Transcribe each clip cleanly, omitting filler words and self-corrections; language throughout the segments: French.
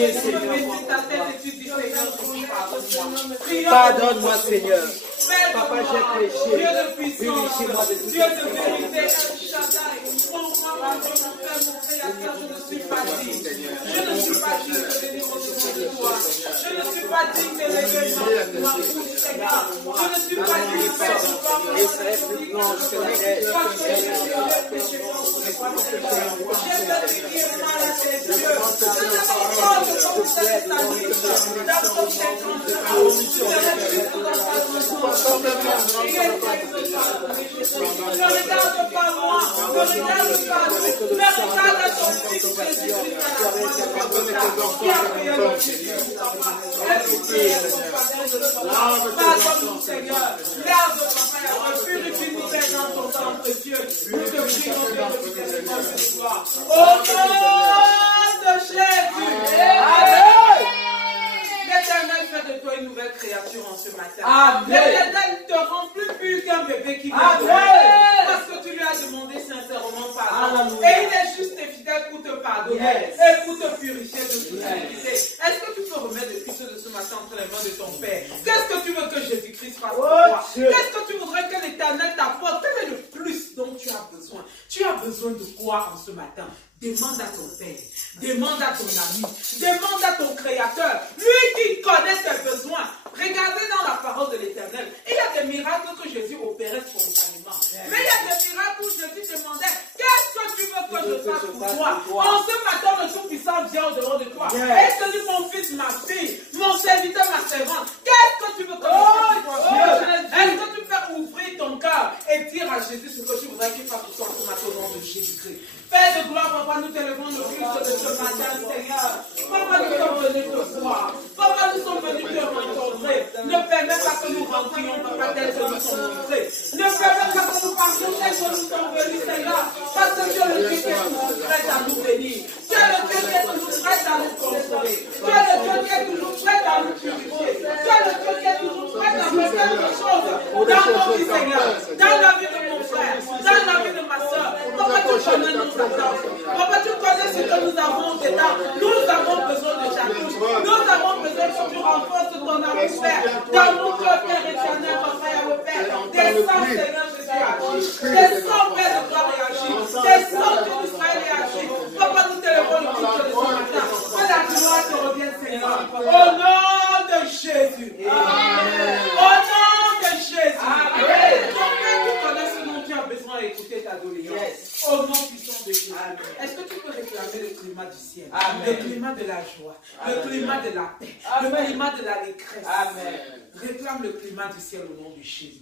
péché, Seigneur. Pardonne-moi, Seigneur. Papa, j'ai péché. Dieu de puissance, Purifie-moi de tout Dieu de vérité, El Shaddai. Mon Créateur, je ne suis pas digne. Je ne suis pas digne de venir au-devant de toi. Je ne suis pas digne de lever ma bouche, Seigneur. Je ne suis pas digne de faire ton corps. Je ne regarde pas moi, ne regarde pas nous, mais regarde à ton fils Jésus-Christ à la croix de Golgotha, qui a payé le Jésus, papa. Pardonne-nous, Seigneur. Lave, papa, purifie-nous dans ton sang précieux. Nous te prions, Dieu de gloire. Au nom de Jésus. Amen. L'Éternel fait de toi une nouvelle créature en ce matin. L'Éternel te rend plus pur qu'un bébé qui vient de naître. Parce que tu lui as demandé sincèrement pardon. Et il est juste et fidèle pour te pardonner et pour te purifier de toute iniquité. Est-ce que tu peux remettre le Christ de ce matin entre les mains de ton Père? Qu'est-ce que tu veux que Jésus-Christ fasse pour toi? Qu'est-ce que tu voudrais que l'Éternel t'apporte? Quel est le plus dont tu as besoin? Tu as besoin de quoi en ce matin? Demande à ton Père, demande à ton ami, demande à ton Créateur, lui qui connaît tes besoins. Regardez dans la parole de l'Éternel, il y a des miracles que Jésus opérait spontanément. Mais il y a des miracles où Jésus demandait, qu'est-ce que tu veux que je fasse pour toi? En ce matin, le Tout-Puissant vient au devant de toi. Et te dit, mon fils, ma fille, mon serviteur, ma servante, qu'est-ce que tu veux que je fasse pour toi? Est-ce que tu peux ouvrir ton cœur et dire à Jésus ce que tu voudrais qu'il fasse pour toi ce matin au nom de Jésus-Christ? Père de gloire, papa, nous t'élevons le culte de ce matin, Seigneur. Papa, nous sommes venus te voir. Papa, nous sommes venus te rencontrer. Ne permets pas que nous rentrions, papa, tel que nous sommes rentrés. Ne permets pas que nous partions tel que nous sommes venus, Seigneur. Parce que tu es le Dieu qui est toujours prêt à nous bénir. Tu es le Dieu qui est toujours prêt à nous consoler. Tu es le Dieu qui est toujours prêt à nous purifier. Tu es le Dieu qui est toujours prêt à faire quelque chose dans nos vies, Seigneur. Dans la vie de mon frère, dans la vie de ma soeur. Papa, tu connais nos attentes. Papa, tu connais ce que nous avons dedans. Nous avons besoin de ta touche. Nous avons besoin que tu renforces ton amour, Père. Dans mon cœur, Père éternel, notre frère, le Père. Descends, Seigneur Jésus, agis. Descends, Père de gloire, et agis. Descends, Dieu d'Israël, et agis. Papa, nous t'élevons le culte de ce matin. Que la gloire te revienne, Seigneur. Au nom de Jésus. Amen. Au nom de Jésus. Amen. Ton Père, tu connais ce dont tu as besoin d'écouter ta doléance. Au nom puissant de Jésus. Est-ce que tu peux réclamer le climat du ciel? Amen. Le climat de la joie, le climat de la paix, le climat de l'allégresse. Amen. Réclame le climat du ciel au nom de Jésus.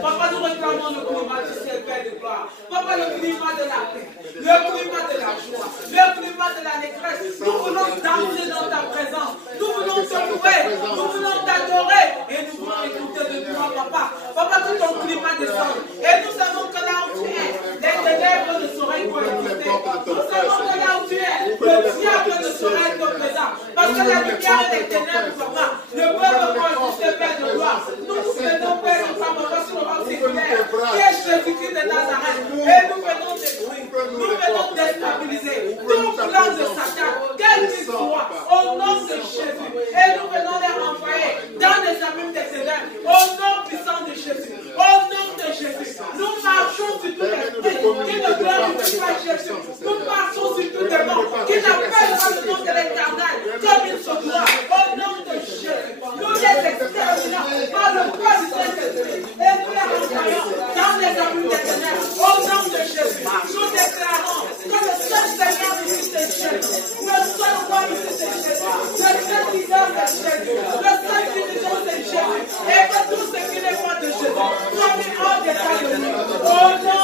Papa, nous réclamons le climat du ciel, Père de gloire. Papa, le climat de la paix, le climat de la joie, le climat de l'allégresse. Nous voulons danser dans ta présence. Nous voulons te louer, nous voulons t'adorer et nous voulons écouter de toi, papa. Papa, que ton climat descende. Et nous savons que là où tu es, les ténèbres ne sauraient coexister. Nous savons que là où tu es, le diable ne saurait être présent. Parce que la lumière et les ténèbres, papa, ne peuvent coexister, Père de gloire. Nous nous venons, Père de gloire, papa, sur le rang séculaire, qui est Jésus-Christ de Nazareth. Et nous venons détruire, nous venons déstabiliser tout plan de Satan, quel qu'il soit, au nom de Jésus. Et nous venons les renvoyer dans les abîmes des ténèbres, au nom puissant de Jésus. Au nom de Jésus, nous marchons sur tous les esprits qui ne glorifient pas Jésus. Nous marchons sur tous les démons qui n'appellent pas le nom de l'Éternel comme il se doit. Au nom de Jésus, nous les exterminons par le poids du Saint-Esprit et nous les renvoyons dans les abîmes des ténèbres. Au nom de Jésus, nous déclarons que le seul Seigneur ici c'est Jésus, le seul roi ici c'est Jésus, le seul leader c'est Jésus, le seul dirigeant c'est Jésus, et que tout ce qui n'est pas de Jésus soit mis hors d'état de nous. Au nom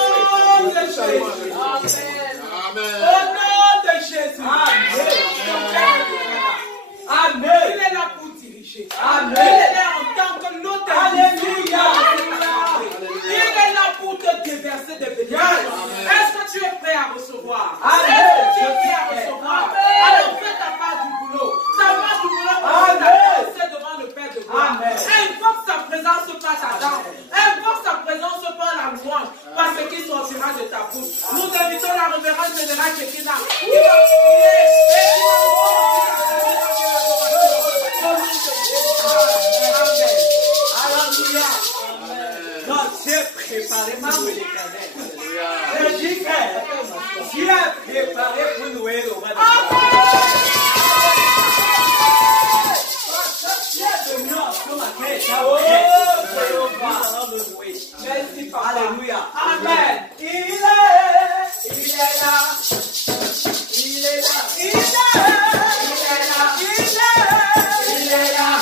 de Jésus. Amen. Au nom de Jésus. Amen. Amen. Il est là pour diriger. Amen. Il est là en tant que l'autre. Alléluia. Il est là pour te déverser des bénédictions. Est-ce que tu es prêt à recevoir? Est-ce que tu es prêt à recevoir? Alors fais ta part du boulot. Ta part du boulot pour t'avancer devant le Père de gloire. Invoque sa présence par ta danse. Invoque sa présence par la louange. Par ce qui sortira de ta bouche. Nous invitons la révérende générale Chekina qui va prier et qui va préparé pour nous l'Éternel. Je dis que Dieu a préparé pour nous le roi de Alléluia. Amen. Il est là. Il est là. Il est là. Il est là. Il est là.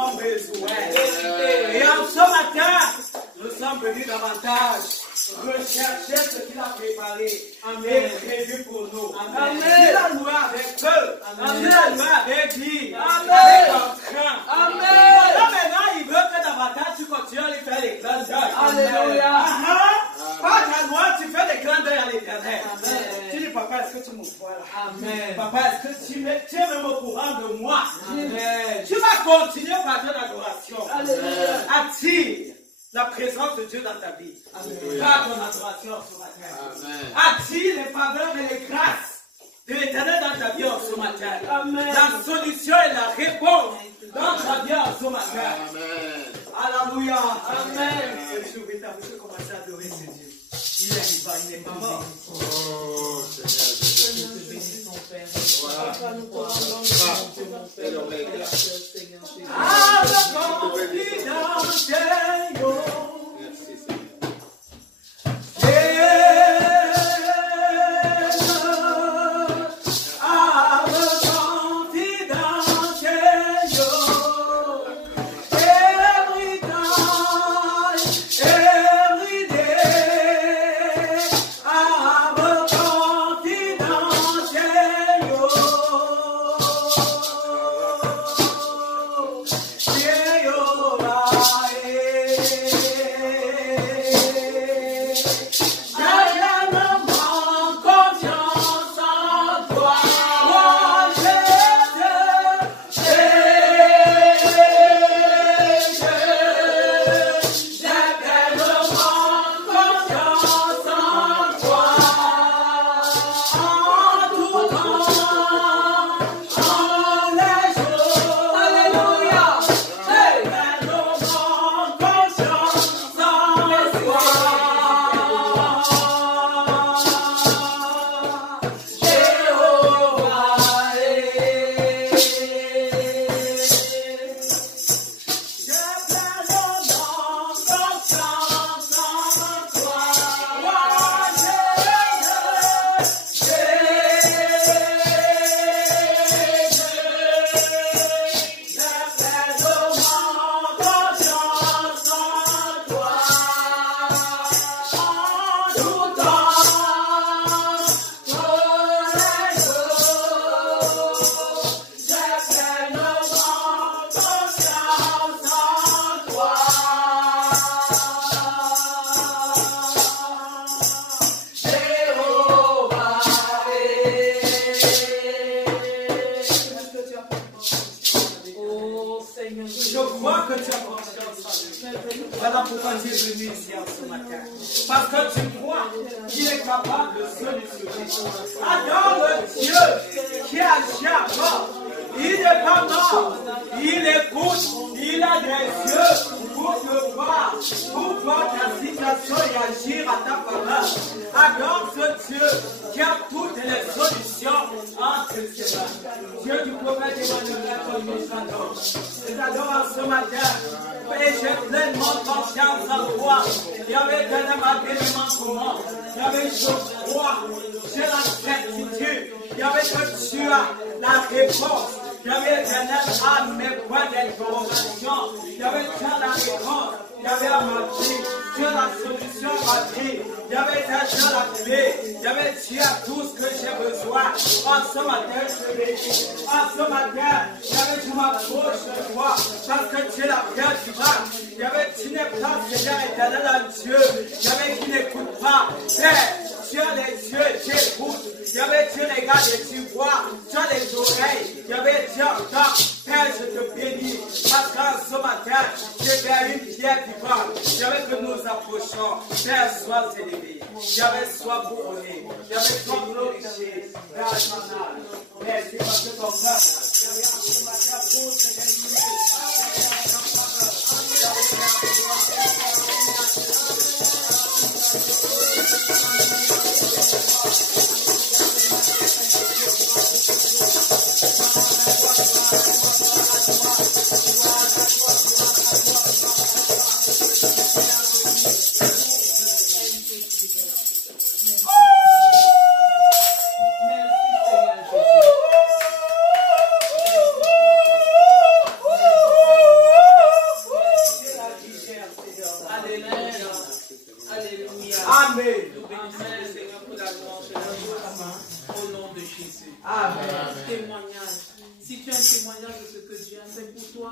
avons besoin. Et en ce matin, nous sommes venus davantage rechercher ce qu'il a préparé et prévu pour nous. Il a loué avec eux. Il a loué avec lui. Avec entrain. Maintenant, il veut que davantage tu continues à lui faire les clins d'œil. Alléluia. Pas ta loi, tu fais des clins d'œil à l'éternel. Tu dis, papa, est-ce que tu me vois là? Amen. Papa, est-ce que tu es même au courant de moi? Tu vas continuer par ton adoration. Attire la présence de Dieu dans ta vie. Par ton adoration ce matin. Attire les faveurs et les grâces de l'éternel dans ta vie en ce matin. La solution et la réponse dans ta vie en ce matin. Alléluia. Amen. Vous pouvez commencer à adorer ce Dieu. Il est vivant, il n'est pas mort. Oh, Seigneur Jésus. Voilà pourquoi tu es venu ici ce matin. Parce que tu crois qu'il est capable de solutionner. Adore le Dieu qui agit à mort. Il n'est pas mort. Il écoute. Il a des yeux pour te voir. Pour voir ta situation et agir à ta faveur. Adore ce Dieu qui a toutes les solutions entre ses mains. Dieu du prophète Emmanuel, comme nous t'adore. Je t'adore en ce matin. Et j'ai pleinement confiance en toi. Il y avait un élément commun. Il y avait je crois. J'ai la certitude. Il y avait que tu as la réponse. Il y avait éternel à mes points d'information. Il y avait déjà la réponse. Il y avait à ma vie. Tu as la solution à ma vie. Il y avait déjà la clé. Il y avait tu as tout ce que j'ai besoin. En ce matin, je bénis. En ce matin, il y avait je m'approche de toi. Parce que tu es la pierre du mal. Il y avait tu n'es pas Seigneur éternel en Dieu. Il y avait qui n'écoute pas. Père, tu as les yeux et tu écoutes. Il y avait tu regardes et tu vois. Tu as les oreilles. Il y avait tu entends. Père, je te bénis. Parce qu'en ce matin, j'ai vers une pierre vivante. Il y avait que nous approchons. Père, sois élevé. Il y avait sois couronné. Il y avait sois glorifié. Père, merci parce que ton peuple. Il y avait en ce matin pour te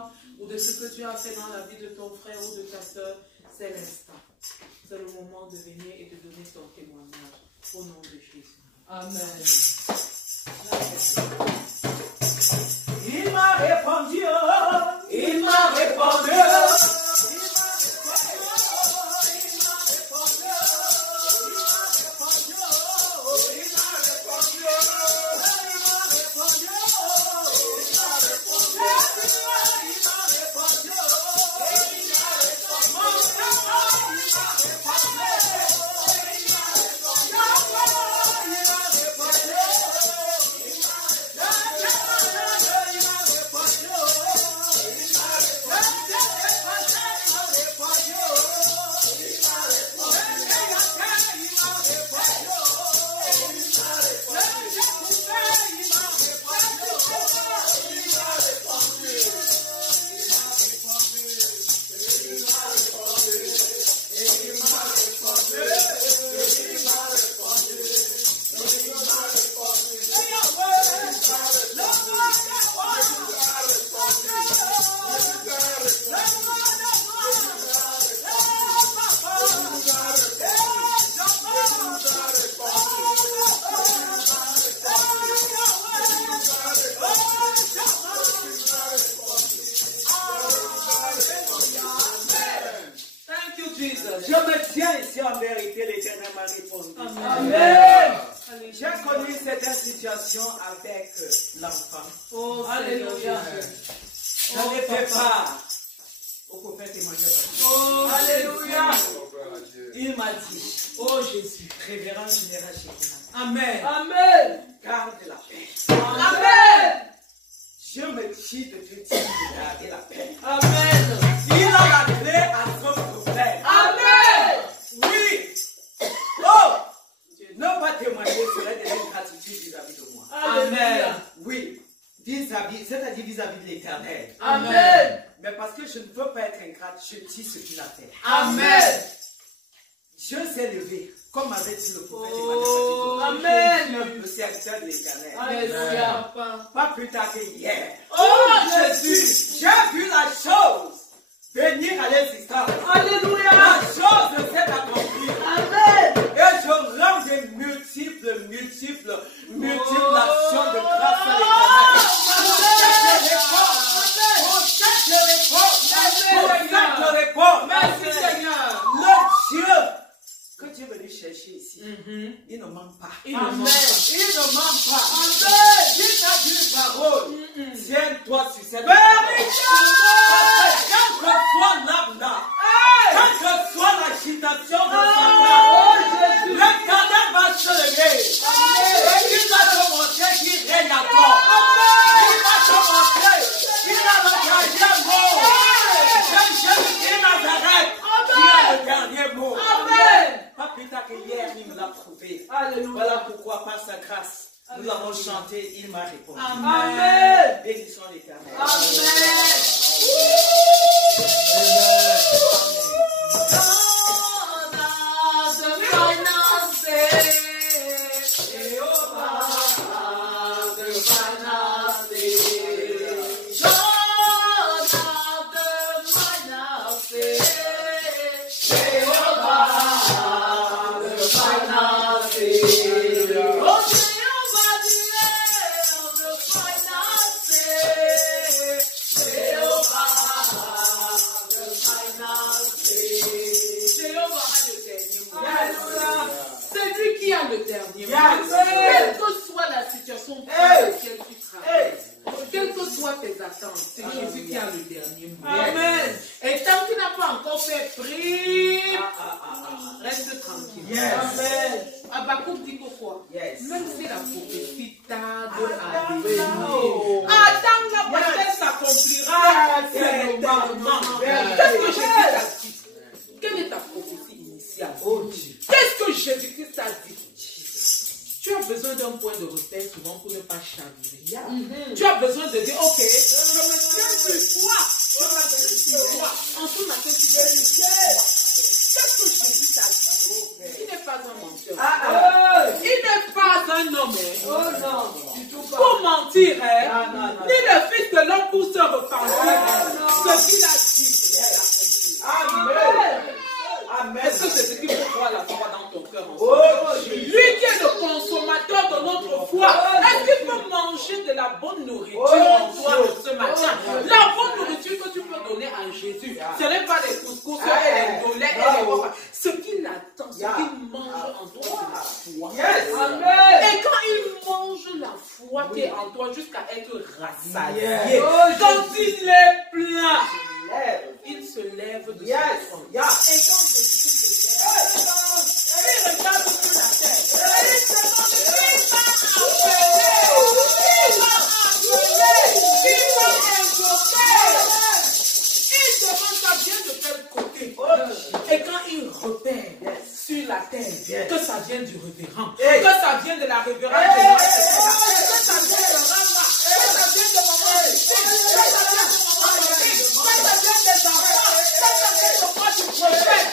toi ou de ce que tu as fait dans la vie de ton frère ou de ta soeur, c'est l'instant. C'est le moment de venir et de donner ton témoignage. Au nom de Jésus. Amen. Il m'a répondu. Il m'a répondu. Je me tiens ici en vérité, l'Éternel m'a répondu. Amen. J'ai connu certaines situations avec l'enfant. Oh, alléluia. J'en ai fait part au prophète Emmanuel. Oh, alléluia. Il m'a dit, Oh Jésus. révérend général Shekinah, Amen. Amen. garde la paix. Amen. Je me dis de te dire de garder la paix. Amen. Il a la clé à son problème. Amen. Oui. Oh, ne pas témoigner serait de l'ingratitude vis-à-vis de moi. Amen. Oui, vis-à-vis, c'est-à-dire vis-à-vis de l'Éternel. Amen. Mais parce que je ne veux pas être ingrate, je dis ce qu'il a fait. Amen. Dieu s'est levé, comme avait dit le prophète Oh, Emmanuel, Amen. le serviteur de l'Éternel. Alléluia. Pas plus tard que hier. Oh Jésus. J'ai vu la chose venir à l'existence. Alléluia. La chose s'est accomplie. Amen. Et je rends des multiples actions de grâce à l'Éternel. Merci Seigneur. Le Dieu que tu es venu chercher ici, il ne manque pas. Il ne manque pas. Il ne manque pas. Amen. Il t'a dit une parole. Tiens-toi sur cette Vérité. Quelle que soit l'âme, quelle que soit l'agitation de Oh, Satan, Jésus. l'Éternel va se lever. Et il va te montrer qu'il règne encore. Il va te montrer qu'il a le dernier mot. Jésus de Nazareth, qui a le dernier mot. Amen. Pas plus tard que hier, il me l'a prouvé. Alléluia. Voilà pourquoi, par sa grâce, nous l'avons chanté, il m'a répondu. Amen. Bénissons l'Éternel. Amen. Le dernier mot. Quelle que soit la situation dans laquelle tu travailles, quelles que soient tes attentes, c'est Jésus qui a le dernier mot. Amen. Et tant qu'il n'a pas encore fait prier, reste tranquille. Amen. Habakkuk dit pourquoi? Même si la prophétie tarde à venir, attends là parce qu'elle s'accomplira. Qu'est-ce que Jésus t'a dit? Quelle est ta prophétie initiale? Qu'est-ce que Jésus-Christ t'a dit? Tu as besoin d'un point de repère souvent pour ne pas chavirer. Tu as besoin de dire, ok, je me tiens sur toi. Je me tiens sur toi. En tout matin, tu dois dire, qu'est-ce que Jésus t'a dit? Il n'est pas un menteur. Il n'est pas un homme. Oh non. Pour mentir, ni le fils de l'homme pour se repentir. ce qu'il a dit, il a accompli. Amen. Amen. Est-ce que c'est ce qu'il faut voir la foi dans ton cœur? Lui qui est le consommateur de notre foi, est-ce qu'il peut manger de la bonne nourriture en toi ce matin? La bonne nourriture que tu peux donner à Jésus, ce n'est pas les couscous et les dolets et les repas. Ce qu'il attend, ce qu'il mange en toi, c'est la foi. Et quand il mange la foi qui est en toi jusqu'à être rassasié, quand il est plein, il se lève de son trône. Et quand Jésus se lève, il regarde sur la terre. Et il se demande, il va il demande ça vient de quel côté. Et quand il repère sur la terre que ça vient du révérend, que ça vient de la révérende, que ça vient de Rama, que ça vient de maman, que ça vient de maman, que ça vient des enfants, que ça vient de quoi tu prophètes.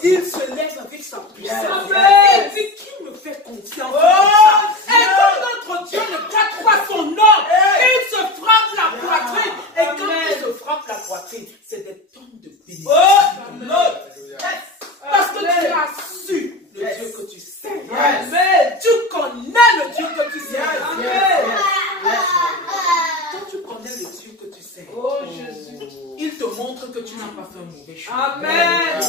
Il se lève avec sa puissance. Il dit qui me fait confiance. Et comme notre Dieu ne gâte pas son homme, il se frappe la poitrine. Et quand il se frappe la poitrine, c'est des tonnes de bénédictions. Parce que tu as su le Dieu que tu sais. Tu connais le Dieu que tu sais. Quand tu connais le Dieu que tu sais, il te montre que tu n'as pas fait un mauvais choix. Amen.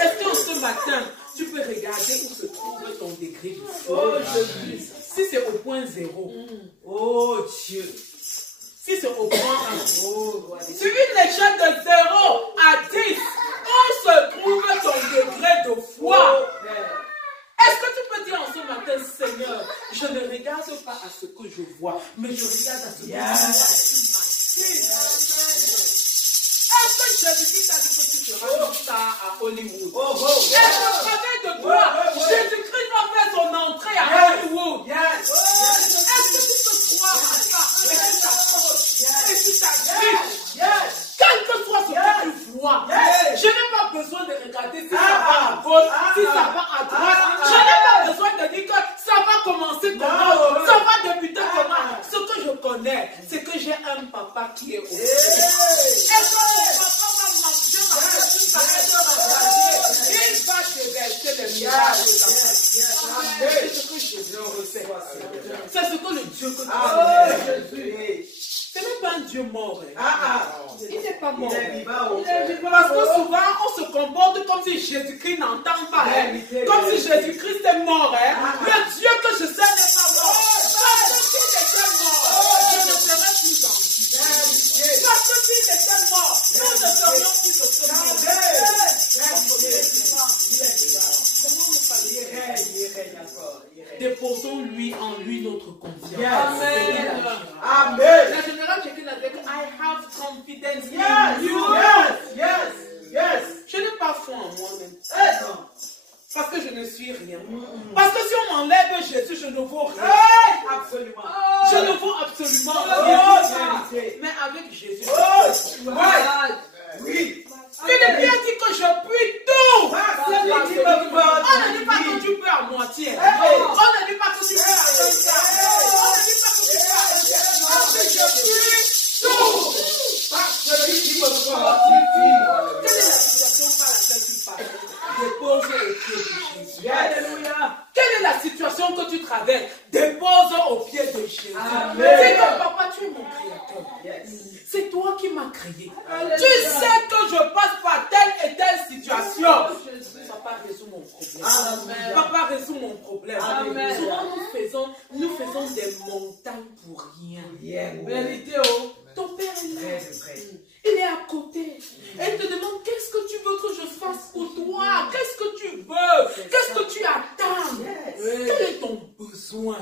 Est-ce que ce matin, tu peux regarder où se trouve ton degré de foi? Si c'est au point 0, oh Dieu. Si c'est au point 1, sur une échelle de 0 à 10, où se trouve ton degré de foi? Est-ce que tu peux dire en ce matin, Seigneur, je ne regarde pas à ce que je vois, mais je regarde à ce que tu m'as. Est-ce que Jésus-Christ a dit que tu seras une star à Hollywood? Est-ce que avec de toi, Jésus-Christ va faire son entrée à Hollywood? Est-ce que tu peux croire à ça? Et tu t'approches, et tu t'agrippes, quel que soit ce que tu vois, je n'ai pas besoin de regarder si ça va à gauche, si ça va à droite. Je n'ai pas besoin de dire que ça va commencer comment, ça va débuter comment. Ce que je connais, c'est que j'ai un papa qui est au ciel. Et quand mon papa va manger ma petite palette rassasiée, il va déverser les miracles dans ma vie. C'est ce que Jésus recette. C'est ce que le Dieu que tu connais. Ce n'est pas un Dieu mort. Il n'est pas mort. Parce que souvent, on se comporte comme si Jésus-Christ n'entend pas. Comme si Jésus-Christ est mort. Le Dieu que je sais n'est pas mort. Parce que s'il était mort, je ne serais plus en vie. Parce que s'il était mort, nous ne serions plus de ce monde. Comment nous parler? Déposons-lui en lui notre confiance. Amen. Amen. La générale Chekine a dit que I have confidence in you. Je n'ai pas foi en moi-même. Parce que je ne suis rien. Parce que si on m'enlève Jésus, je ne vaux rien. Absolument. Je ne vaux absolument rien. Mais avec Jésus, oui. Philippe a dit que je puis tout. On ne dit pas que tu peux à moitié. On ne dit pas que tu peux à un quart. On ne dit pas que tu peux à un quart. On dit je puis tout. Celui qui me fortifie. Quelle est la situation par laquelle tu passes? Dépose au pied de Jésus. Alléluia. Quelle est la situation que tu traverses? Dépose au pied de Jésus. Dis que papa, tu es mon créateur. C'est toi qui m'as créé. Tu sais que je passe par telle et telle situation. Papa, résout mon problème. Papa, résout mon problème. Souvent, nous faisons des montagnes pour rien. Vérité, oh. Ton père est là. Il est à côté. Et il te demande qu'est-ce que tu veux que je fasse pour toi? Qu'est-ce que tu veux? Qu'est-ce que tu attends? Quel est ton besoin?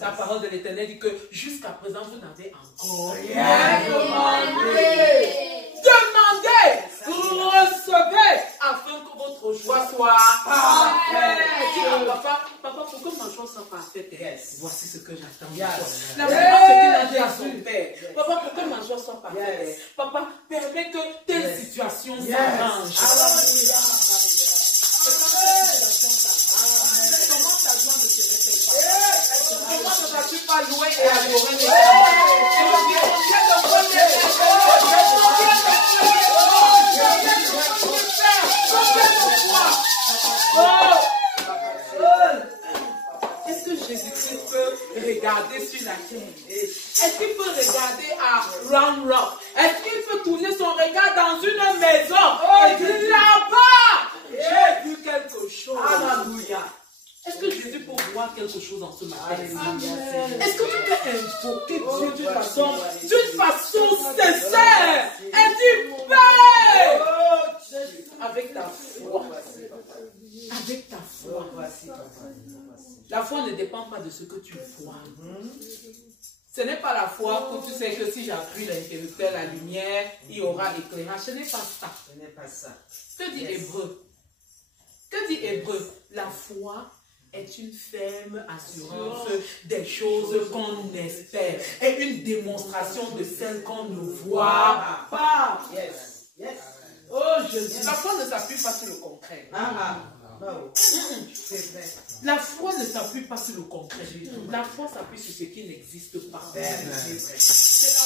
La parole de l'Éternel dit que jusqu'à présent, vous n'avez encore rien demandé. Demandez, recevez, afin que votre joie soit parfaite. Papa, pour que ma joie soit parfaite, voici ce que j'attends. Yes. La maman, ce qu'il a dit à son père. Papa, pour que ma joie soit parfaite. Papa, permets que telle situation s'arrange. Comment ta joie ne serait-elle pas? Comment ne vas-tu pas louer et adorer les Est-ce que Jésus-Christ peut regarder sur la terre? Est-ce qu'il peut regarder à Round Rock? Est-ce qu'il peut tourner son regard dans une maison et dire là-bas, j'ai vu quelque chose? Alléluia. Est-ce que Jésus peut voir quelque chose en ce matin? Est-ce que tu peux invoquer Dieu d'une façon sincère et dire Père, avec ta foi? Avec ta foi. La foi ne dépend pas de ce que tu vois. Ce n'est pas la foi que tu sais que si j'appuie l'interrupteur, la lumière, il y aura éclairage. Ce n'est pas ça. Ce n'est pas ça. Que dit Hébreu? Que dit Hébreu? La foi est une ferme assurance des choses qu'on espère et une démonstration de celles qu'on ne voit pas. Yes. Yes. Oh Jésus. La foi ne s'appuie pas sur le concret. Non. C'est vrai. La foi ne s'appuie pas sur le concret. La foi s'appuie sur ce qui n'existe pas. C'est la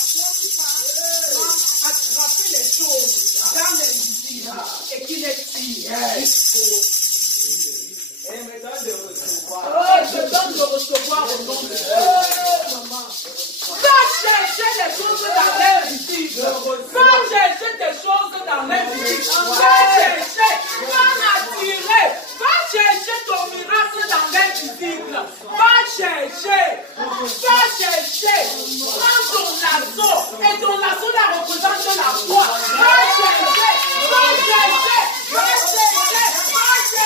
foi qui va attraper les choses dans l'invisible et qui les tire. Elle me donne de recevoir. Oh, je donne de recevoir au nom de Dieu. Maman. Va chercher les choses dans l'invisible. Va chercher des choses dans l'invisible. Va chercher, va attirer. Va chercher ton miracle dans l'invisible. Va chercher. Va chercher. Prends ton lasso. Et ton lasso la représente la foi. Va chercher. Va chercher. Va chercher. Va chercher.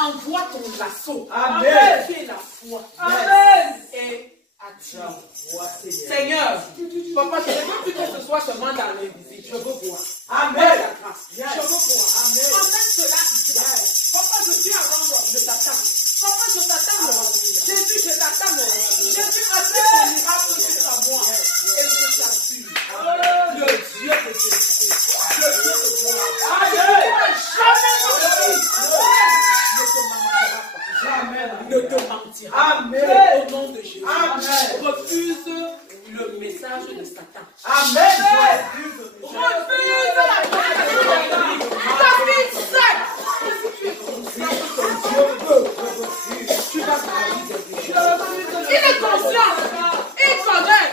Envoie ton lasso. Amen. Qui est la foi. Amen. Et attire. Seigneur, papa, je ne veux plus que ce soit seulement dans l'invisible. Je veux voir. Amen. La grâce. Je veux voir. Amen. Emmène cela ici. Papa, je suis avant l'heure. Je t'attends. Papa, je t'attends. Jésus, je t'attends. Jésus, attends ton miracle sur moi. Et je t'assure. Le Dieu de Jésus. Le Dieu de gloire. Amen. Ne te mentira pas. Amen. Au nom de Jésus. Amen. Refuse le message de Satan. Amen. Refuse la parole de ta vie seule. Et si tu es conscient que ton Dieu veut, tu vas grandir des richesses. Il est conscient. Il connaît.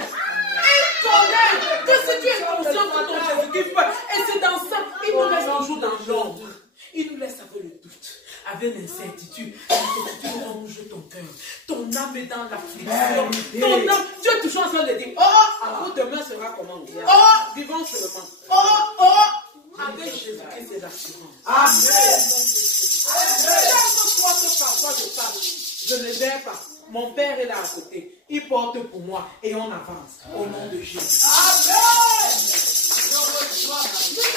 Que si tu es conscient que ton Jésus-Christ peut. Et c'est dans ça, il nous laisse toujours dans l'ombre. Il nous laisse avec le doute, avec l'incertitude. L'incertitude ronge ton cœur. Ton âme est dans l'affliction. Ton âme, tu es toujours en train de dire, oh, demain sera comment? Oh, vivons seulement. Oh, avec Jésus-Christ, c'est l'assurance. Amen. Toi que parfois je passe, je ne gère pas. Mon Père est là à côté. Il porte pour moi et on avance au nom de Jésus. Amen. Nous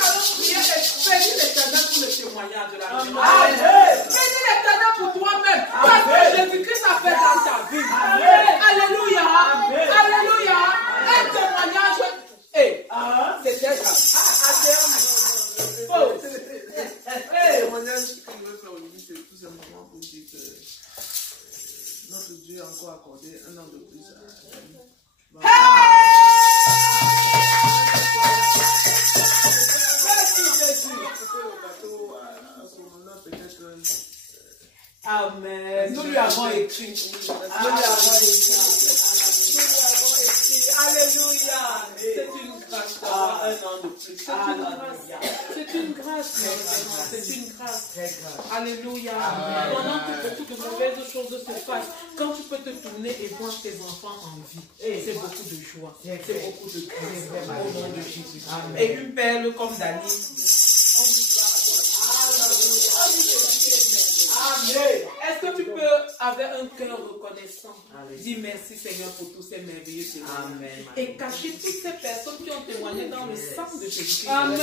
allons prier et bénir l'Éternel pour le témoignage de la vie. Bénis l'Éternel pour toi-même. Parce que Jésus-Christ a fait dans ta vie. Alléluia. Alléluia. Un témoignage. C'était grave. Le témoignage que je veux faire aujourd'hui, c'est tout simplement pour dire que notre Dieu a encore accordé un an de plus à Dani. Amen. Nous lui avons écrit. Alléluia. C'est une grâce d'avoir un an de plus. C'est une grâce. C'est une grâce. Alléluia. Pendant que beaucoup de mauvaises choses se passent, quand tu peux te tourner et voir tes enfants en vie, c'est beaucoup de joie. C'est beaucoup de grâce au nom de Jésus. Et une perle comme Dani. Amen. Est-ce que tu peux avec un cœur reconnaissant, dis merci Seigneur pour tous ces merveilleux témoignages. Et cachez toutes ces personnes qui ont témoigné dans le sang de Jésus. Amen.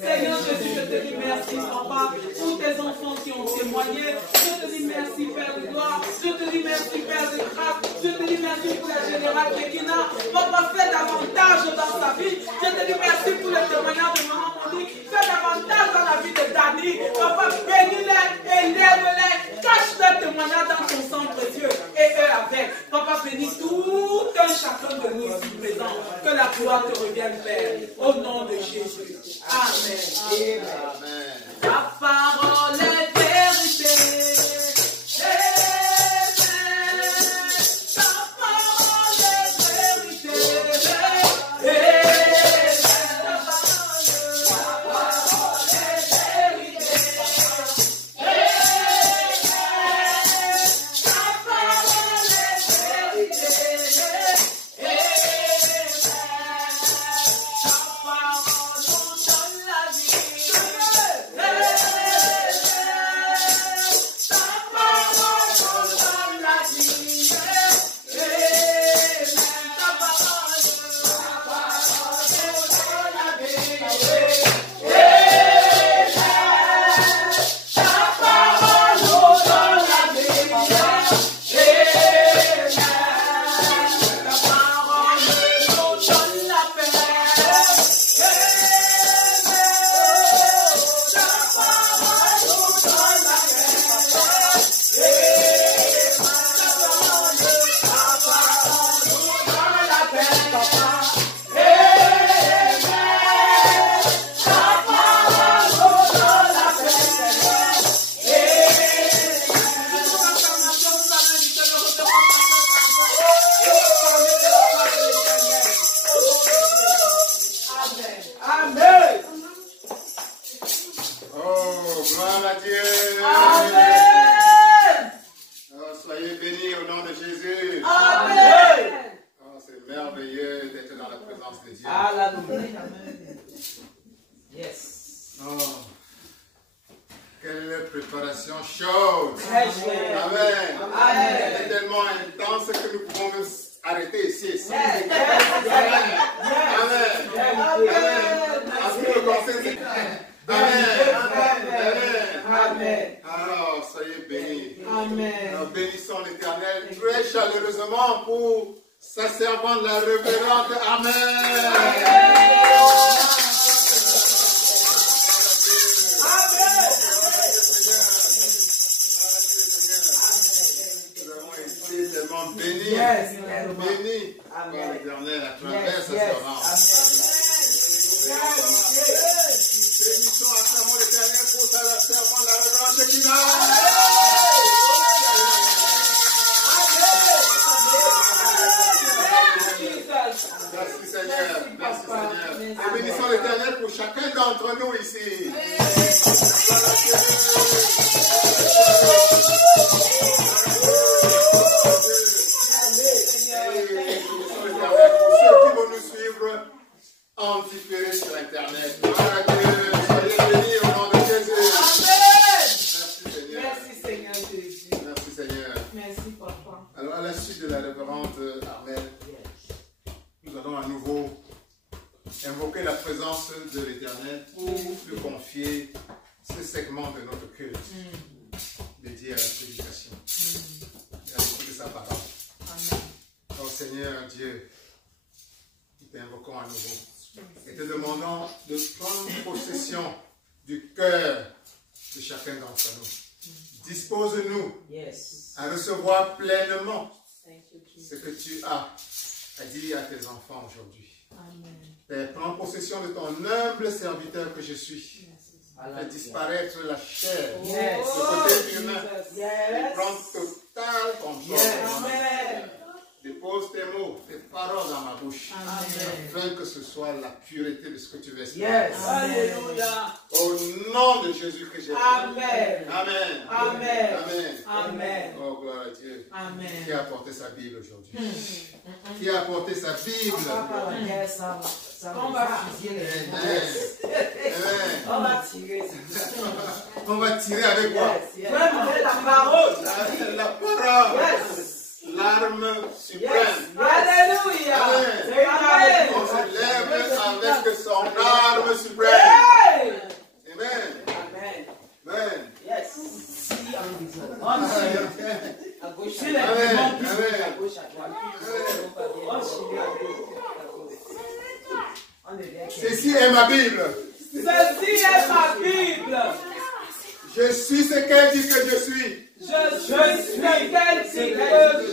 Seigneur Jésus, je te dis merci, Papa, pour tes enfants qui ont témoigné. Je te dis merci, Père de gloire. Je te dis merci, Père de grâce. Je te dis merci pour la générale Kékina. Papa, fais davantage dans sa vie. Je te dis merci pour le témoignage de Maman Monique. Fais davantage dans la vie de Dani. Papa, bénis-les, élève-les. Cache le témoignage dans ton sang précieux. Et eux avec. Papa, bénis tout un chacun de nous ici présents. Que la gloire te revienne, Père. Au nom de Jésus. Amen. Amen. Ta parole est vérité. Ta parole est vérité. Serviteur que je suis, fait disparaître la chair, le côté humain, et prendre total contrôle. Dépose tes mots, tes paroles dans ma bouche, afin que ce soit la pureté de ce que tu veux exprimer. Alléluia. Au nom de Jésus que j'ai Amen. Amen. Amen. Amen. Amen. Oh, gloire à Dieu. Amen. Qui a apporté sa Bible aujourd'hui? Qui a apporté sa Bible? Yes, On va fusiller les on va tirer. On va tirer avec quoi? La parole. La parole. L'arme suprême. Alléluia. Amen. On se lève avec son arme suprême. Amen. Amen. Amen. Yes. À gauche, à gauche, Ceci est ma Bible. Ceci est ma Bible. Je suis ce qu'elle dit que je suis. Je suis ce qu'elle dit que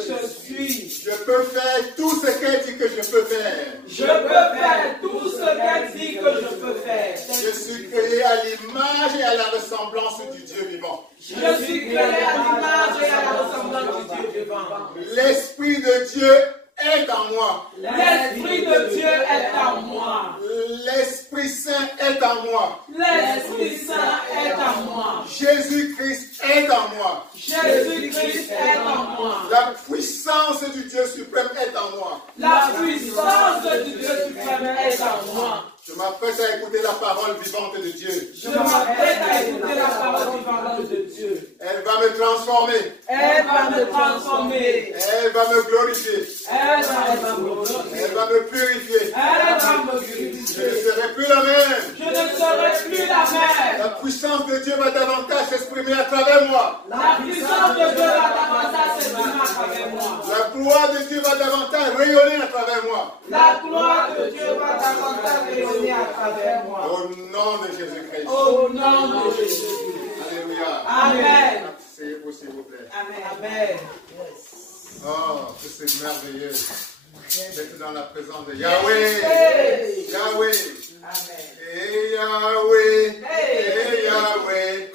je suis. Je peux faire tout ce qu'elle dit que je peux faire. Je peux faire tout ce qu'elle dit que je peux faire. Je suis créé à l'image et à la ressemblance du Dieu vivant. Je suis créé à l'image et à la ressemblance du Dieu vivant. L'Esprit de Dieu est en moi. L'Esprit de Dieu est en moi. L'Esprit Saint est en moi. L'Esprit Saint est en moi. Jésus-Christ est en moi. Jésus-Christ est en moi. La puissance du Dieu suprême est en moi. La puissance du Dieu suprême est en moi. Je m'apprête à écouter la parole vivante de Dieu. Je m'apprête à écouter la parole vivante de Dieu. Elle va me transformer. Elle va me transformer. Elle va me glorifier. Elle va me glorifier. Elle va me purifier. Elle va me Je purifier. ne serai plus la même. Je ne serai plus la même. La puissance de Dieu va davantage s'exprimer à travers moi. La puissance de Dieu va davantage s'exprimer à travers moi. La gloire de Dieu va davantage rayonner à travers moi. La gloire de Dieu va davantage rayonner à travers moi. Au nom de Jésus-Christ. Au nom de Jésus. Alléluia. Amen. Asseyez-vous, s'il vous plaît. Amen. Oh, que c'est merveilleux d'être dans la présence de Yahweh. Yahweh. Amen. Et Yahweh. Et Yahweh.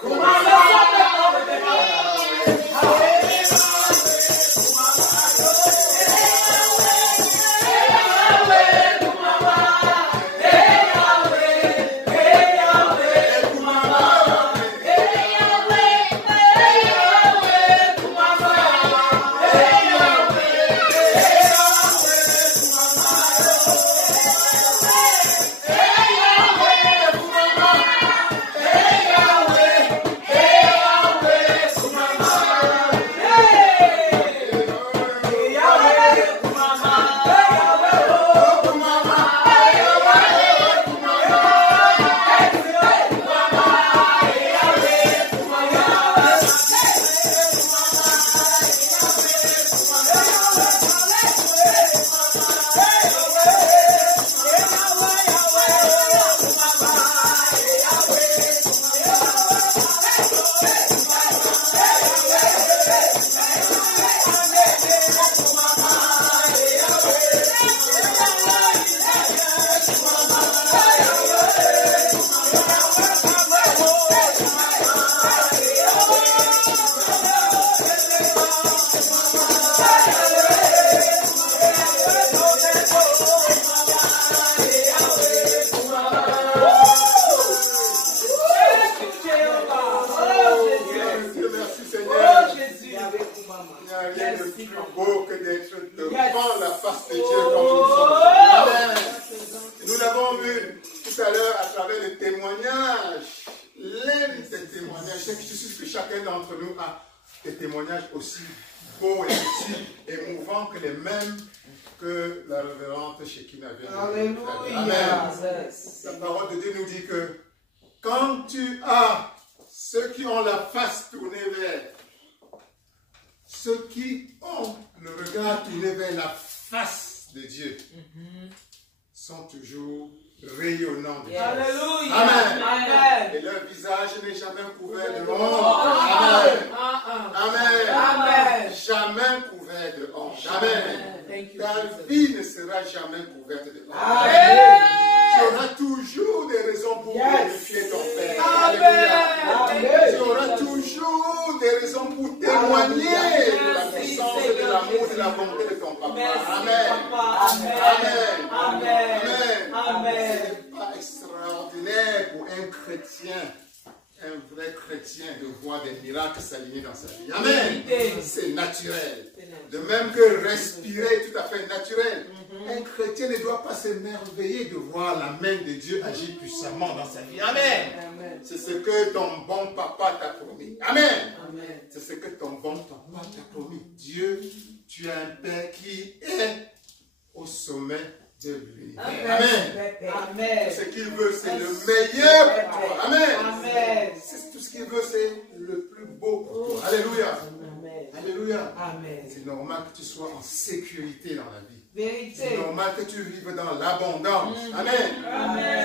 Des témoignages aussi beaux et aussi émouvants que les mêmes que la révérende Shekinah vient de dire. Amen. La parole de Dieu nous dit que quand tu as ceux qui ont la face tournée vers, ceux qui ont le regard tourné vers la face de Dieu, sont toujours rayonnants de Dieu. Alléluia. Amen. Amen. Et leur visage n'est jamais couvert de honte. Amen. Amen. Amen. Jamais couvert de honte. Amen. Ta vie ne sera jamais couverte de honte. Amen. Tu auras toujours des raisons pour glorifier ton Père. Amen. Tu auras toujours des raisons pour témoigner de la puissance, de l'amour, de la bonté de ton Papa. Amen. Amen. Amen. Amen. Ce n'est pas extraordinaire pour un chrétien, un vrai chrétien, de voir des miracles s'aligner dans sa vie. Amen. C'est naturel. De même que respirer est tout à fait naturel. Un chrétien ne doit pas s'émerveiller de voir la main de Dieu agir puissamment dans sa vie. Amen. C'est ce que ton bon papa t'a promis. Amen. C'est ce que ton bon papa t'a promis. Dieu, tu as un Père qui est au sommet de l'univers. Amen. Ce qu'il veut, c'est le meilleur pour toi. Amen. Tout ce qu'il veut, c'est le plus beau pour toi. Alléluia. Alléluia. C'est normal que tu sois en sécurité dans la vie. C'est normal que tu vives dans l'abondance. Amen.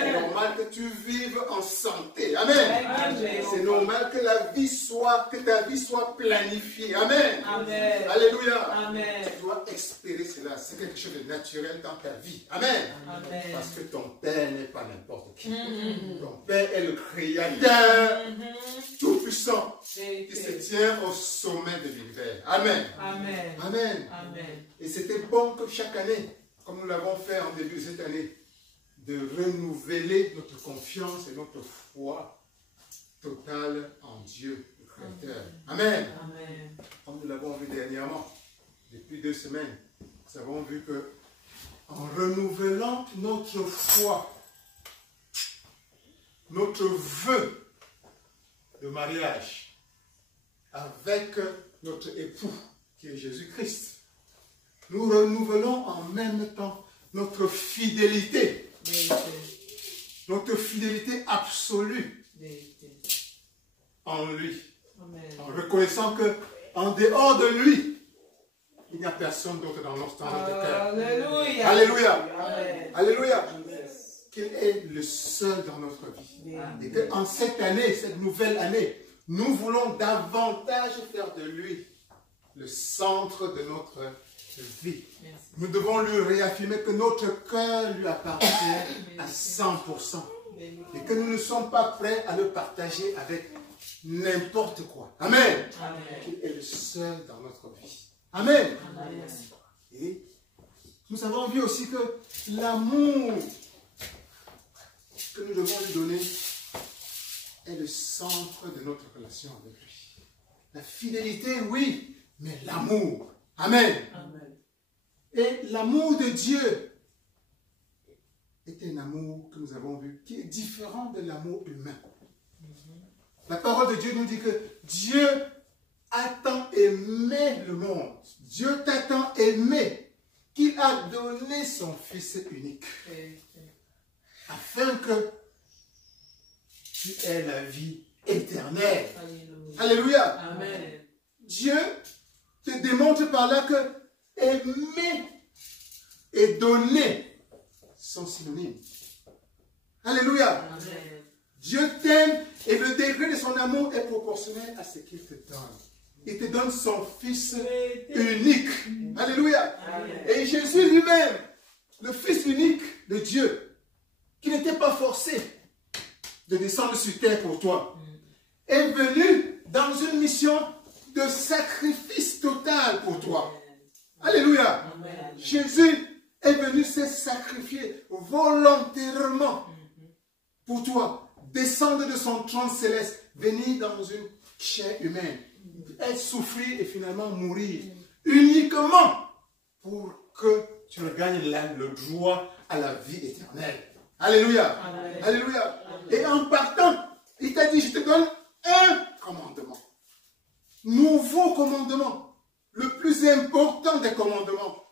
C'est normal que tu vives en santé. Amen. C'est normal que ta vie soit planifiée. Amen. Alléluia. Tu dois espérer cela. C'est quelque chose de naturel dans ta vie. Amen. Parce que ton Père n'est pas n'importe qui. Ton Père est le Créateur tout-puissant qui se tient au sommet de l'univers. Amen. Et c'était bon que chaque année, comme nous l'avons fait en début de cette année, de renouveler notre confiance et notre foi totale en Dieu, le Créateur. Amen. Comme nous l'avons vu dernièrement, depuis 2 semaines, nous avons vu que en renouvelant notre foi, notre vœu de mariage avec notre époux, qui est Jésus-Christ, nous renouvelons en même temps notre fidélité absolue en lui. En reconnaissant que en dehors de lui, il n'y a personne d'autre dans notre cœur. Alléluia. Alléluia. Qu'il est le seul dans notre vie. Et qu'en cette année, cette nouvelle année, nous voulons davantage faire de lui le centre de notre vie. Nous devons lui réaffirmer que notre cœur lui appartient à 100%. Et que nous ne sommes pas prêts à le partager avec n'importe quoi. Amen. Qu'il est le seul dans notre vie. Amen. Et nous avons vu aussi que l'amour que nous devons lui donner est le centre de notre relation avec lui. La fidélité, oui, mais l'amour. Amen. Et l'amour de Dieu est un amour que nous avons vu, qui est différent de l'amour humain. La parole de Dieu nous dit que Dieu a tant aimé le monde. Dieu t'a tant aimé qu'il a donné son Fils unique. Afin que tu aies la vie éternelle. Alléluia. Amen. Dieu te démontre par là que aimer et donner sont synonymes. Alléluia. Amen. Dieu t'aime et le degré de son amour est proportionnel à ce qu'il te donne. Il te donne son Fils unique. Alléluia. Amen. Et Jésus lui-même, le Fils unique de Dieu, qui n'était pas forcé de descendre sur terre pour toi, est venu dans une mission de sacrifice total pour toi. Alléluia. Amen. Jésus est venu se sacrifier volontairement pour toi, descendre de son trône céleste, venir dans une chair humaine, être souffrir et finalement mourir, uniquement pour que tu regagnes le droit à la vie éternelle. Alléluia. Amen. Alléluia. Amen. Et en partant, il t'a dit, je te donne un commandement. Nouveau commandement. Le plus important des commandements.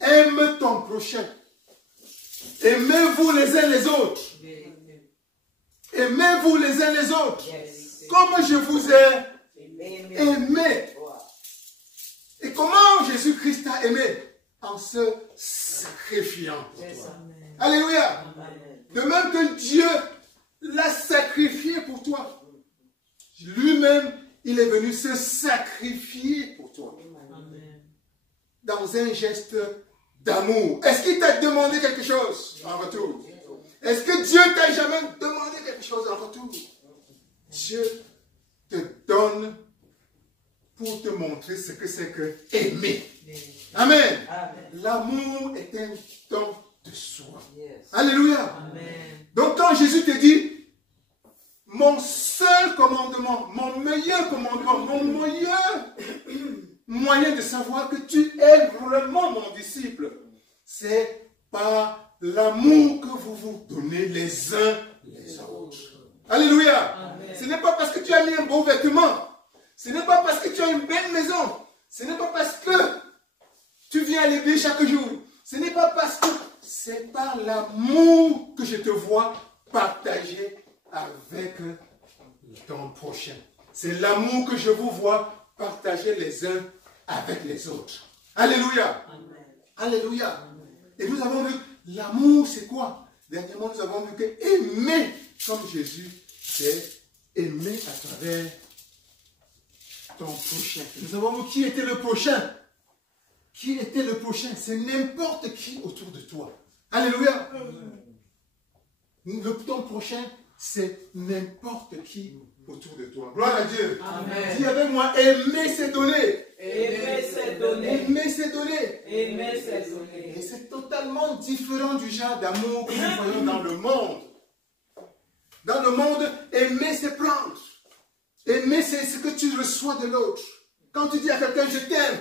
Aime ton prochain. Aimez-vous les uns les autres. Aimez-vous les uns les autres. Comme je vous ai aimé. Et comment Jésus-Christ t'a aimé? En se sacrifiant pour toi. Alléluia. De même que Dieu l'a sacrifié pour toi. Lui-même, il est venu se sacrifier pour toi. Dans un geste d'amour. Est-ce qu'il t'a demandé quelque chose en retour? Est-ce que Dieu t'a jamais demandé quelque chose en retour? Dieu te donne pour te montrer ce que c'est que aimer. Amen. L'amour est un don de soi. Alléluia. Amen. Donc quand Jésus te dit, mon seul commandement, mon meilleur commandement, moyen de savoir que tu es vraiment mon disciple, c'est par l'amour que vous vous donnez les uns les autres. Alléluia. Amen. Ce n'est pas parce que tu as mis un beau vêtement. Ce n'est pas parce que tu as une belle maison. Ce n'est pas parce que tu viens à l'église chaque jour. Ce n'est pas parce que c'est par l'amour que je te vois partager avec ton prochain. C'est l'amour que je vous vois partager les uns avec les autres. Alléluia. Amen. Alléluia. Amen. Et nous avons vu, l'amour c'est quoi? Dernièrement, nous avons vu que aimer comme Jésus, c'est aimer à travers ton prochain. Nous avons vu qui était le prochain. Qui était le prochain? C'est n'importe qui autour de toi. Alléluia. Ton prochain, c'est n'importe qui autour de toi. Gloire à Dieu. Amen. Dis avec moi, aimer c'est donner. Aimer c'est donner. Aimer c'est donner. Aimer c'est donner. Et c'est totalement différent du genre d'amour que nous voyons dans le monde. Dans le monde, aimer c'est prendre. Aimer c'est ce que tu reçois de l'autre. Quand tu dis à quelqu'un je t'aime,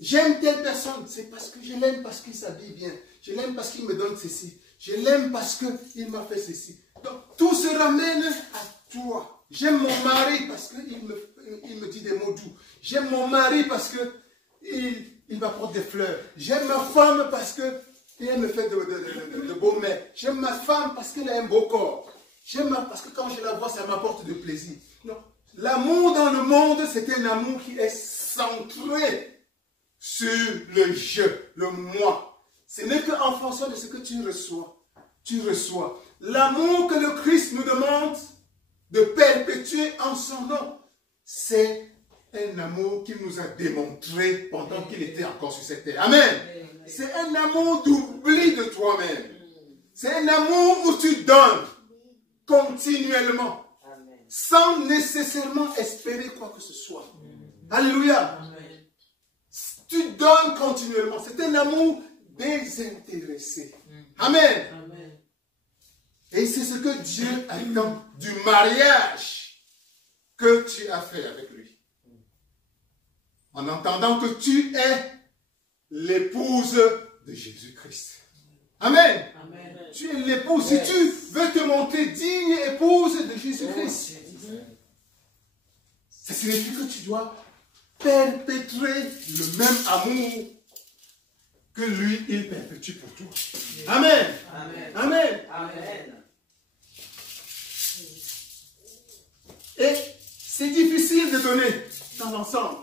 j'aime telle personne, c'est parce que je l'aime parce qu'il s'habille bien. Je l'aime parce qu'il me donne ceci. Je l'aime parce qu'il m'a fait ceci. Donc tout se ramène à toi. J'aime mon mari parce qu'il me dit des mots doux. J'aime mon mari parce qu'il m'apporte des fleurs. J'aime ma femme parce qu'elle me fait de beaux mets. J'aime ma femme parce qu'elle a un beau corps. Parce que quand je la vois, ça m'apporte du plaisir. L'amour dans le monde, c'est un amour qui est centré sur le je, le moi. Ce n'est qu'en fonction de ce que tu reçois. Tu reçois. L'amour que le Christ nous demande de perpétuer en son nom, c'est un amour qu'il nous a démontré pendant qu'il était encore sur cette terre. Amen. C'est un amour d'oubli de toi-même. C'est un amour où tu donnes continuellement, sans nécessairement espérer quoi que ce soit. Alléluia. Tu donnes continuellement. C'est un amour désintéressé. Amen. Et c'est ce que Dieu attend du mariage que tu as fait avec lui. En entendant que tu es l'épouse de Jésus-Christ. Amen. Amen. Tu es l'épouse. Si tu veux te montrer digne épouse de Jésus-Christ, ça signifie que tu dois perpétrer le même amour que lui, il perpétue pour toi. Amen. Amen. Amen. Amen. Et c'est difficile de donner dans l'ensemble.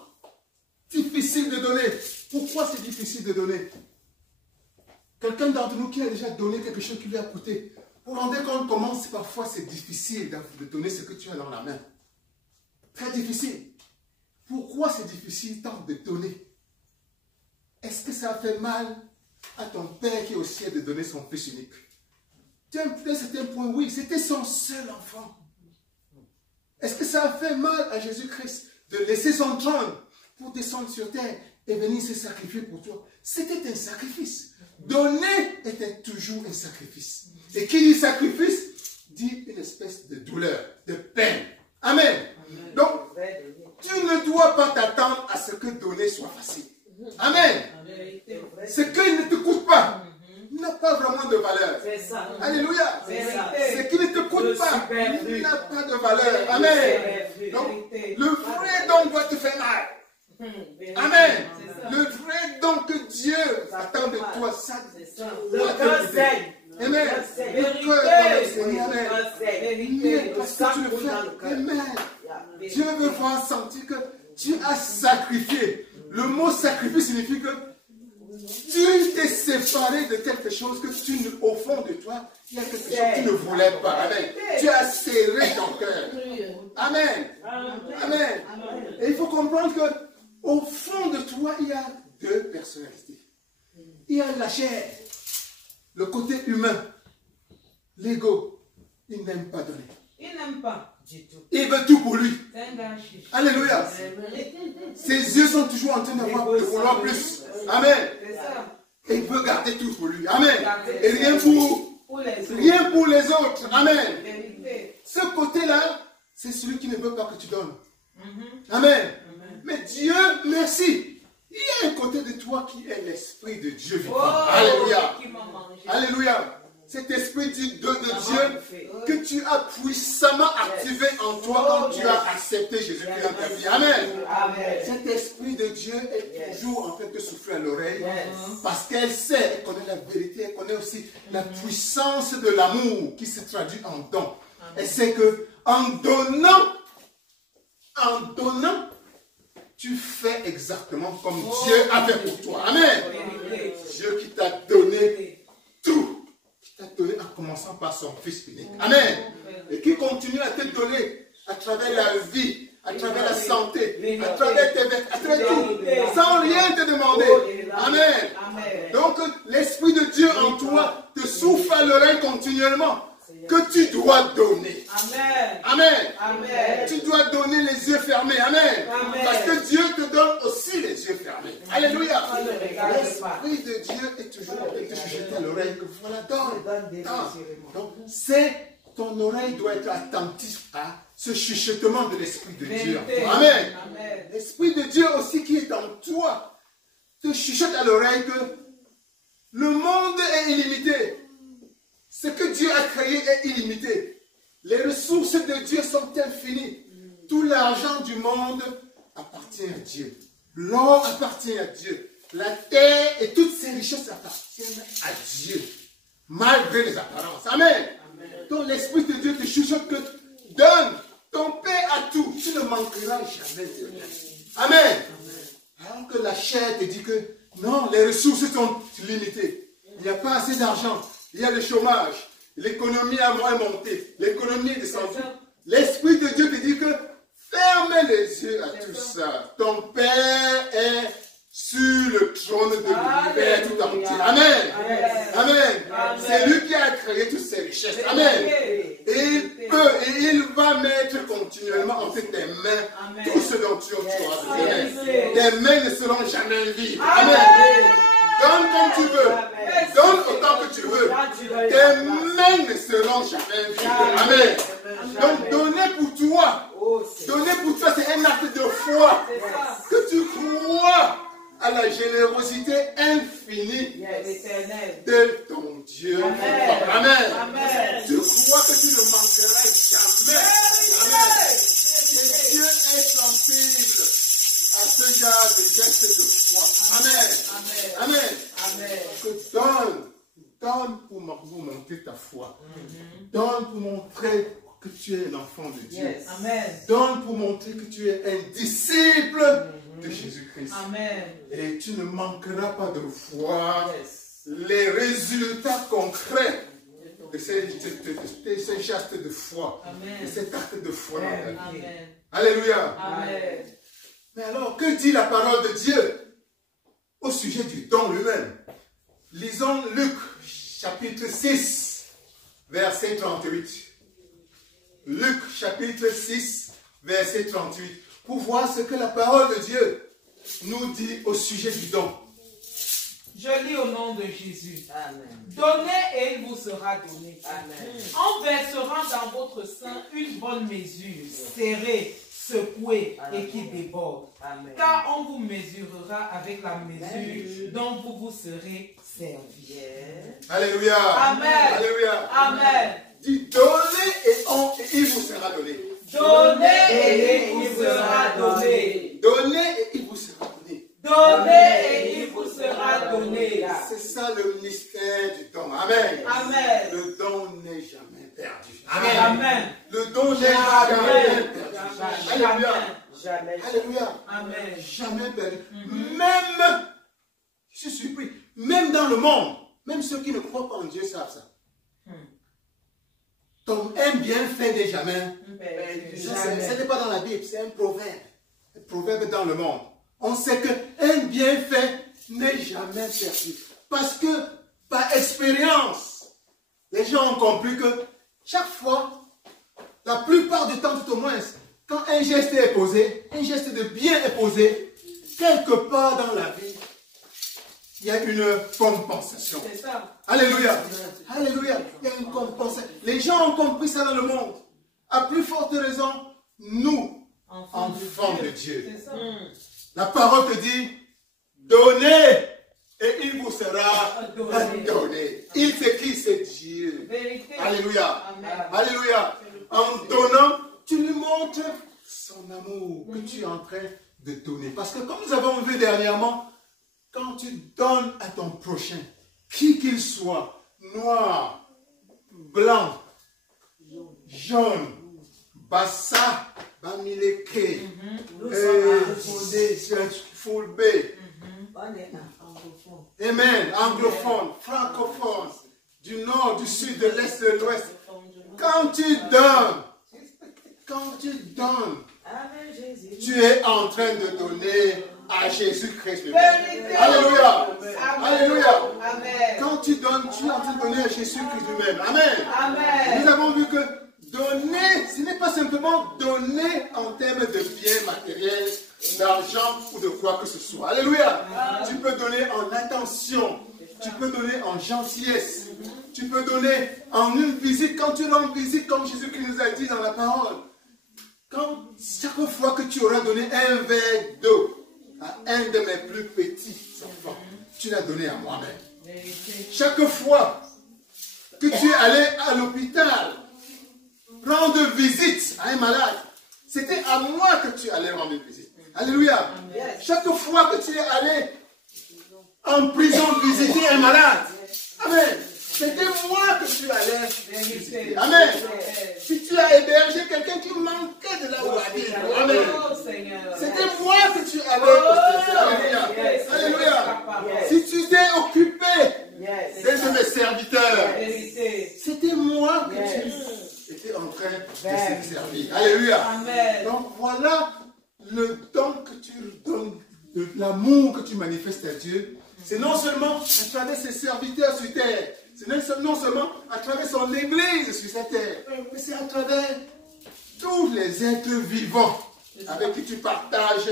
Difficile de donner. Pourquoi c'est difficile de donner? Quelqu'un d'entre nous qui a déjà donné quelque chose qui lui a coûté. Vous vous rendez compte comment parfois c'est difficile de donner ce que tu as dans la main. Très difficile. Pourquoi c'est difficile tant de donner? Est-ce que ça a fait mal à ton père qui est au ciel de donner son fils unique? D'un certain point, oui, c'était son seul enfant. Est-ce que ça a fait mal à Jésus-Christ de laisser son trône pour descendre sur terre et venir se sacrifier pour toi? C'était un sacrifice. Donner était toujours un sacrifice. Et qui dit sacrifice, dit une espèce de douleur, de peine. Amen. Amen. Donc, tu ne dois pas t'attendre à ce que donner soit facile. Amen. Ce qui ne te coûte pas n'a pas vraiment de valeur. Alléluia. Ce qui ne te coûte pas n'a pas de valeur. Amen. Donc, le vrai don doit te faire mal. Amen. Le vrai don que Dieu attend de toi, ça doit te guider. Amen. Le cœur dans le Seigneur. Amen. Parce que tu le fais. Amen. Dieu veut voir sentir que tu as sacrifié. Le mot sacrifice signifie que tu t'es séparé de quelque chose que au fond de toi, il y a quelque chose que tu ne voulais pas. Amen. Tu as serré ton cœur. Amen. Amen. Et il faut comprendre que au fond de toi, il y a deux personnalités. Il y a la chair, le côté humain, l'ego. Il n'aime pas donner. Il n'aime pas du tout. Il veut tout pour lui. Alléluia. Ses yeux sont toujours en train de vouloir plus. Amen. Et il veut garder tout pour lui. Amen. Et rien pour les autres. Amen. Ce côté-là, c'est celui qui ne veut pas que tu donnes. Amen. Mais Mais Dieu, merci. Il y a un côté de toi qui est l'Esprit de Dieu vivant. Oh, Alléluia. qui m'a mangé. Alléluia. Cet esprit de Dieu que tu as puissamment activé en toi quand tu as accepté Jésus-Christ dans ta vie. Amen. Cet esprit de Dieu est toujours en train de souffler à l'oreille parce qu'elle sait, elle connaît la vérité, elle connaît aussi la puissance de l'amour qui se traduit en don. Elle sait que en donnant, tu fais exactement comme Dieu a fait pour toi. Amen. Dieu qui t'a donné tout. T'a donné en commençant par son Fils unique. Amen. Et qui continue à te donner à travers la vie, à travers la santé, à travers tes vêtements, à travers tout, sans rien te demander. Amen. Donc l'Esprit de Dieu en toi te souffle à l'oreille continuellement que tu dois donner. Amen. Tu dois donner les yeux fermés. Amen. Parce que Dieu te donne aussi les yeux fermés. Alléluia. L'Esprit de Dieu est toujours en train de te chuchoter à l'oreille que voilà, donne. Donc, ton oreille doit être attentive à ce chuchotement de l'Esprit de Dieu. Amen. L'Esprit de Dieu aussi qui est en toi te chuchote à l'oreille que le monde est illimité. Ce que Dieu a créé est illimité. Les ressources de Dieu sont infinies. Tout l'argent du monde appartient à Dieu. L'or appartient à Dieu. La terre et toutes ses richesses appartiennent à Dieu. Malgré les apparences. Amen. Donc l'Esprit de Dieu te chuchote que donne. Ton Père a tout. Tu ne manqueras jamais de rien. Amen. Alors que la chair te dit que non, les ressources sont limitées. Il n'y a pas assez d'argent. Il y a le chômage. L'économie a moins monté. L'économie est descendue. L'Esprit de Dieu te dit que ferme les yeux à tout ça. Ton Père est sur le trône de l'univers tout entier. Amen. C'est lui qui a créé toutes ces richesses. Amen. Et il peut et il va mettre continuellement entre tes mains tout ce dont tu auras besoin. Tes mains ne seront jamais vides. Amen. Donne comme tu veux. Donne autant que tu veux. Tes mains ne seront jamais vides. Amen. Donc donner pour toi. Donner pour toi, c'est un acte de foi. Que tu crois à la générosité infinie de ton Dieu. Amen. Tu crois que tu ne manqueras jamais. Amen. Et Dieu est sensible à ce genre de gestes de foi. Amen. Que donne pour montrer ta foi. Donne pour montrer que tu es un enfant de Dieu. Donne pour montrer que tu es un disciple de Jésus-Christ. Et tu ne manqueras pas de voir les résultats concrets de ces gestes de foi, de cet acte de foi dans ta vie. Alléluia. Mais alors, que dit la parole de Dieu au sujet du don lui-même? Lisons Luc, chapitre 6, verset 38. Luc, chapitre 6, verset 38. Pour voir ce que la parole de Dieu nous dit au sujet du don. Je lis au nom de Jésus. Donnez et il vous sera donné. On versera dans votre sein une bonne mesure, serrée, secouée et qui déborde. Car on vous mesurera avec la mesure dont vous vous serez servi. Alléluia. Amen. Dis donnez et il vous sera donné. Donnez et il vous sera donné. Donnez et il vous sera donné. Donnez et il vous sera donné. C'est ça le mystère du don. Amen. Le don n'est jamais perdu. Amen. Le don n'est jamais perdu. Alléluia. Alléluia. Jamais perdu. Même, je suis surpris, même dans le monde, même ceux qui ne croient pas en Dieu savent ça. Un bienfait n'est jamais perdu. Ce n'est pas dans la Bible, c'est un proverbe. Un proverbe dans le monde. On sait qu'un bienfait n'est jamais perdu. Parce que, par expérience, les gens ont compris que chaque fois, la plupart du temps tout au moins, quand un geste est posé, un geste de bien est posé, quelque part dans la vie, il y a une compensation. C'est ça. Alléluia. Alléluia. Il y a une compensation. Les gens ont compris ça dans le monde. À plus forte raison, nous, enfant de Dieu. C'est ça. La parole te dit, donnez et il vous sera donné. Il c'est qui? C'est Dieu. Vérité. Alléluia. Amen. Alléluia. En donnant, tu lui montres son amour que tu es en train de donner. Parce que comme nous avons vu dernièrement, quand tu donnes à ton prochain, qui qu'il soit, noir, blanc, jaune, bassa, bamileke, full B, amen, anglophone, francophone, du nord, du sud, de l'est, de l'ouest. Quand tu donnes, tu es en train de donner à Jésus-Christ. Alléluia. Alléluia. Amen. Quand tu donnes, tu es en train de donner à Jésus-Christ lui-même. Amen. Amen. Nous avons vu que donner, ce n'est pas simplement donner en termes de biens matériels, d'argent ou de quoi que ce soit. Alléluia. Tu peux donner en attention. Tu peux donner en gentillesse. Tu peux donner en une visite. Quand tu rends visite, comme Jésus-Christ nous a dit dans la parole. Chaque fois que tu auras donné un verre d'eau à un de mes plus petits enfants, tu l'as donné à moi-même. Chaque fois que tu es allé à l'hôpital rendre visite à un malade, c'était à moi que tu allais rendre visite. Alléluia. Chaque fois que tu es allé en prison visiter un malade, amen, c'était moi que tu allais visiter. Amen. Si tu as hébergé quelqu'un qui manquait de là où habiter, amen, c'était moi que tu allais. Alléluia. Alléluia. Si tu t'es occupé d'un de mes serviteurs, c'était moi que tu étais en train de se servir. Alléluia. Donc voilà le don que tu donnes, l'amour que tu manifestes à Dieu. C'est non seulement à travers ses serviteurs sur terre, c'est non seulement à travers son église sur cette terre, mais c'est à travers tous les êtres vivants avec qui tu partages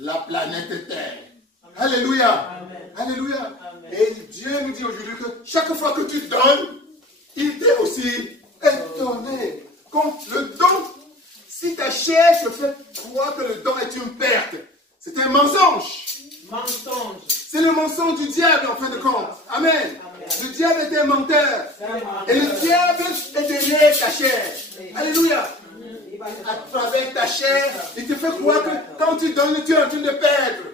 la planète Terre. Alléluia. Alléluia. Et Dieu nous dit aujourd'hui que chaque fois que tu donnes, il t'est aussi donné. Comme le don, si ta chair te fait croire que le don est une perte, c'est un mensonge. C'est le mensonge du diable en fin de compte. Amen. Le diable est un menteur. Et le diable est derrière ta chair. Alléluia. À travers ta chair, il te fait croire que quand tu donnes, tu es en train de perdre.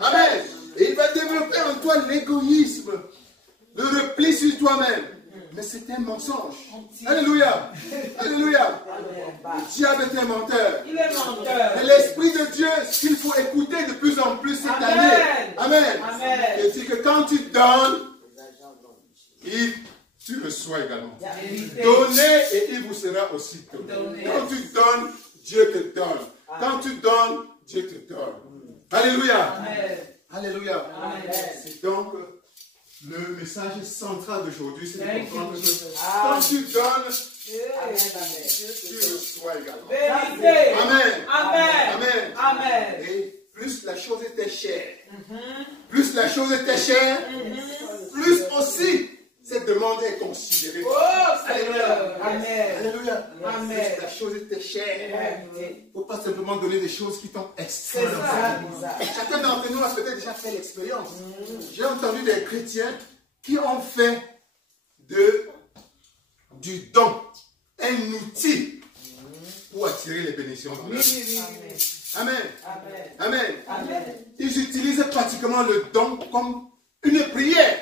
Amen. Et il va développer en toi l'égoïsme, le repli sur toi-même. Mais c'est un mensonge. Alléluia. Alléluia. Le diable est un menteur. Il est menteur. Et l'Esprit de Dieu, qu'il faut écouter de plus en plus cette année. Amen. Il dit que quand tu donnes, tu reçois également. Donnez et il vous sera aussi donné. Quand tu donnes, Dieu te donne. Quand tu donnes, Dieu te donne. Alléluia. Amen. Alléluia. Amen. C'est donc le message central d'aujourd'hui, c'est de comprendre que quand tu donnes, tu reçois également. Vérité. Amen. Amen. Amen. Amen. Et plus la chose était chère, plus la chose était chère, plus aussi cette demande est considérée. Oh Seigneur. Amen. Alléluia. Amen. Plus la chose était chère. Il ne faut pas simplement donner des choses qui t'ont C'est extrêmement. ça. Chacun d'entre nous a peut-être déjà fait l'expérience. J'ai entendu des chrétiens qui ont fait du don un outil pour attirer les bénédictions dans leur vie. Amen. Amen. Amen. Ils utilisent pratiquement le don comme une prière.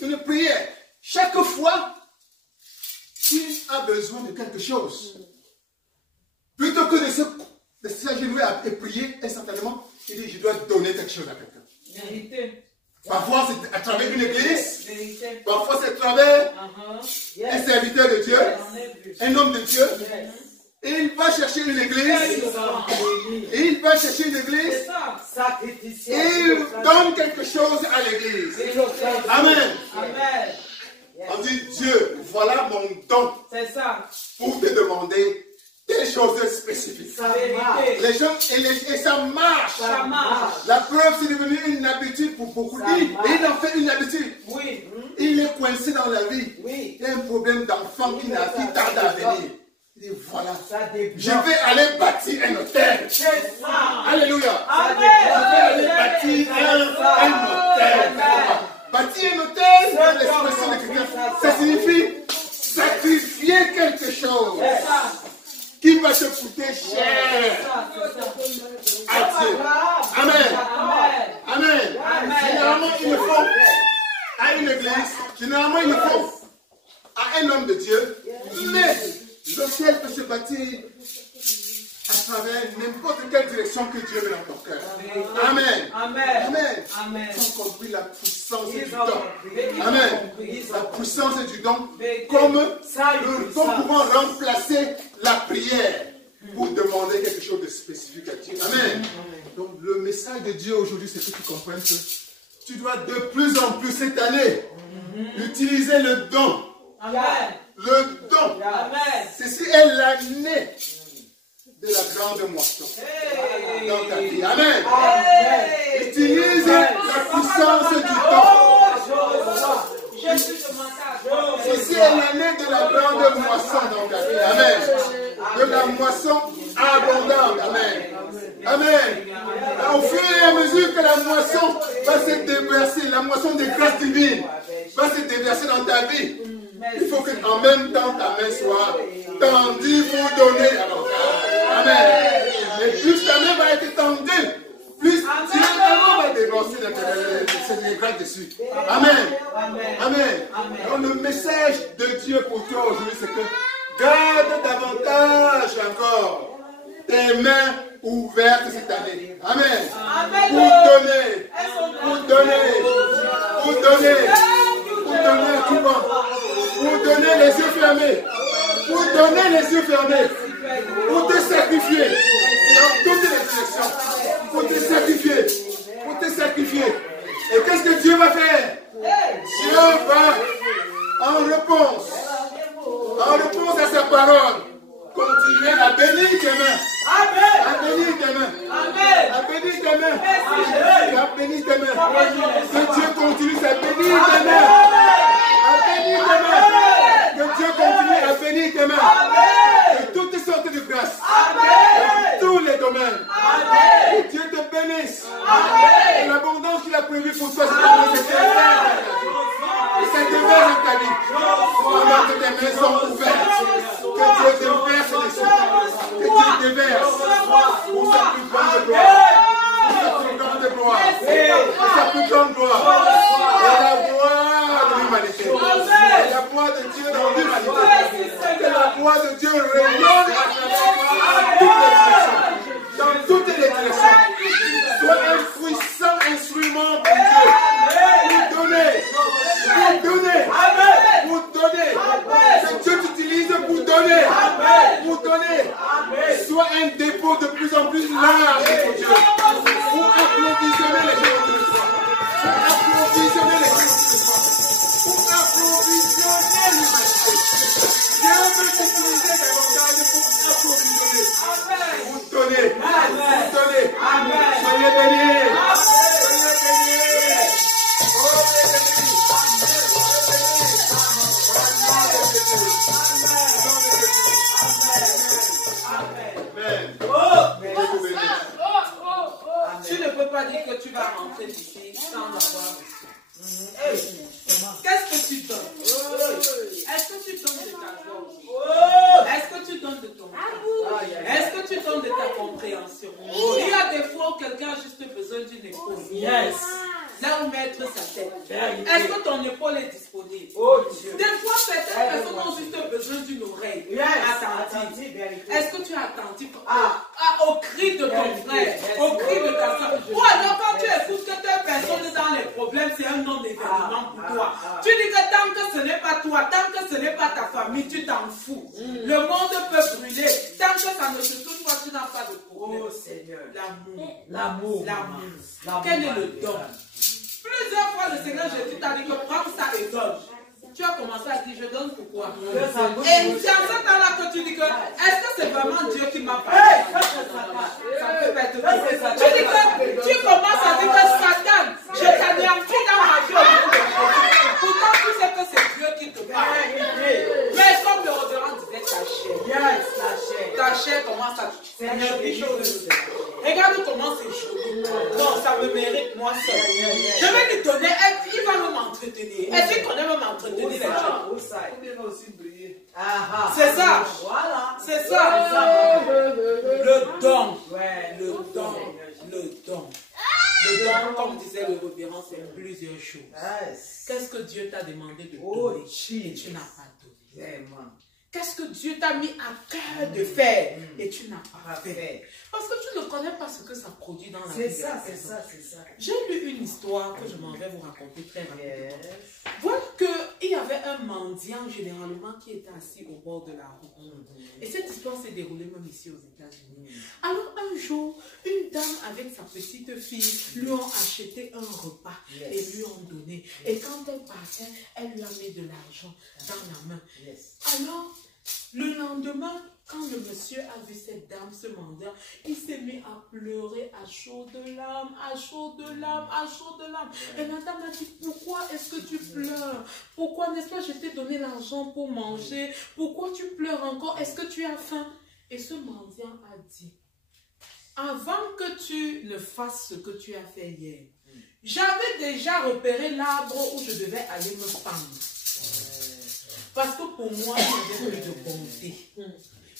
Une prière. Chaque fois tu as besoin de quelque chose, plutôt que de s'agenouiller et prier instantanément, il dit je dois donner quelque chose à quelqu'un. Vérité. Parfois c'est à travers une église, Vérité. parfois c'est à travers un serviteur de Dieu, un homme de Dieu. Et il va chercher une église. Et il va chercher une église. Et il donne quelque chose à l'église. Amen. Amen. On dit Dieu, voilà mon don. C'est ça. Pour te demander des choses spécifiques. Les gens, et ça marche. Ça marche. La preuve, c'est devenu une habitude pour beaucoup. Et il en fait une habitude. Oui. Il est coincé dans la vie. Il y a un problème d'enfant qui tarde à venir. dit voilà, je vais aller bâtir un hôtel. Alléluia. Amen. Je vais aller bâtir un hôtel. Bâtir un hôtel, dans l'expression des chrétiens, ça signifie sacrifier quelque chose qui va te coûter cher à Dieu. Amen. Amen. Généralement, ils le font à une église. Généralement, ils le font à un homme de Dieu. Mais l'hôtel peut se bâtir à travers n'importe quelle direction que Dieu met dans ton cœur. Amen. Amen. Amen. Ils ont compris la puissance du don. Amen. La puissance du don. Comme nous pouvons remplacer la prière pour demander quelque chose de spécifique à Dieu. Amen. Donc le message de Dieu aujourd'hui, c'est que tu comprennes que tu dois de plus en plus cette année utiliser le don. Amen. Le don. Amen. Ceci est l'année de la grande moisson dans ta vie. Amen. Utilise la puissance du don. Ceci est l'année de la grande moisson dans ta vie. Amen. De la moisson abondante. Amen. Amen. Au fur et à mesure que la moisson va se déverser, la moisson de grâce divine va se déverser dans ta vie, il faut qu'en même temps ta main soit tendue pour donner davantage. Amen. Et plus ta main va être tendue, plus directement va déverser cette grâce dessus. Amen. Amen. Donc le message de Dieu pour toi aujourd'hui, c'est que garde davantage encore tes mains ouvertes cette année. Amen. Pour donner à tout vent. Pour donner les yeux fermés. Pour donner les yeux fermés. Pour te sacrifier. Dans toutes les directions. Pour te sacrifier. Pour te sacrifier. Et qu'est-ce que Dieu va faire? Dieu va, en réponse à sa parole, continuer à bénir tes mains. Amen. À bénir tes mains. Amen. À bénir tes mains. À bénir tes mains. Que Dieu continue à bénir tes mains. À bénir tes mains. Que Dieu continue à bénir tes mains. De toutes sortes de grâces. Dans tous les domaines. Que Dieu te bénisse. Et l'abondance qu'il a prévue pour toi, c'est et ça déverse dans ta vie. Pendant que tes mains sont ouvertes. Que Dieu déverse les choses. Que Dieu déverse pour sa plus grande gloire. Pour sa plus grande gloire. Pour sa plus grande gloire. Et la gloire de l'humanité. Et la gloire de Dieu dans l'humanité. Que la gloire de Dieu rayonne dans toutes les directions. Sois un puissant instrument pour Dieu. Pour donner. Pour donner. Pour donner. Que Dieu t'utilise pour donner. Pour donner. Sois un dépôt de plus en plus large pour Dieu. Pour approvisionner les gens de foi. Pour approvisionner les gens de foi. Pour approvisionner l'humanité. Dieu veut t'utiliser davantage pour approvisionner. Pour donner. Pour donner. Soyez bénis. Soyez bénis. Oh, tu ne peux pas dire que tu vas rentrer d'ici sans avoir reçu. Qu'est-ce que tu donnes? Est-ce que tu donnes de ta joie? Est-ce que tu donnes de ton temps? Est-ce que tu donnes de ta compréhension? Il y a des fois où quelqu'un a juste besoin d'une épaule. Yes. Là où mettre sa tête. Est-ce que ton épaule est disponible? Des fois, certaines personnes ont juste besoin d'une oreille attentive. Est-ce que tu es attentif au cri de ton frère, au cri de ta soeur? Ou alors quand tu écoutes que telle personne est dans les problèmes, c'est un non-événement pour toi. Tu dis que tant que ce n'est pas toi, tant que ce n'est pas ta famille, tu t'en fous. Le monde peut brûler. Tant que ça ne se touche pas, tu n'as pas de problème. Oh Seigneur. L'amour. Quel est le don? Plusieurs fois, le Seigneur Jésus t'a dit que prends ça et donne. Tu as commencé à dire, je donne pourquoi? Et c'est en ce temps-là que tu dis que, est-ce que c'est vraiment Dieu qui m'a parlé? Ça peut être Dieu. Tu dis que, tu commences à dire que Satan, je t'anéantis dans ma vie au nom de Jésus. Pourtant, tu sais que c'est Dieu qui te parle. Mais comme le révérend disait, ta chair. chair, comment ça. Seigneur, des choses. Regarde comment c'est joli. Non, ça me mérite moi seul. Je vais lui donner, il va m'entretenir. Est-ce qu'il connaît m'entretenir les gens? C'est ça. Voilà. C'est ça. Le don. Le don. Le don. Le don, comme disait le révérend, c'est plusieurs choses. Qu'est-ce que Dieu t'a demandé de donner et tu n'as pas donné? Qu'est-ce que Dieu t'a mis à cœur de faire et tu n'as pas fait? Parce que tu ne connais pas ce que ça produit dans la vie. C'est ça, c'est ça, c'est ça. J'ai lu une histoire que je m'en vais vous raconter très rapidement. Voilà qu'il y avait un mendiant généralement qui était assis au bord de la route. Et cette histoire s'est déroulée même ici aux États-Unis. Alors un jour, une dame avec sa petite fille lui ont acheté un repas et lui ont donné. Et quand elle partait, elle lui a mis de l'argent dans la main. Alors, le lendemain, quand le monsieur a vu cette dame, ce mendiant, il s'est mis à pleurer à chaudes larmes, à chaudes larmes, à chaudes larmes. Et la dame a dit, pourquoi est-ce que tu pleures? Pourquoi, n'est-ce pas, je t'ai donné l'argent pour manger? Pourquoi tu pleures encore? Est-ce que tu as faim? Et ce mendiant a dit, avant que tu ne fasses ce que tu as fait hier, j'avais déjà repéré l'arbre où je devais aller me pendre. Parce que pour moi, il n'y avait plus de bonté.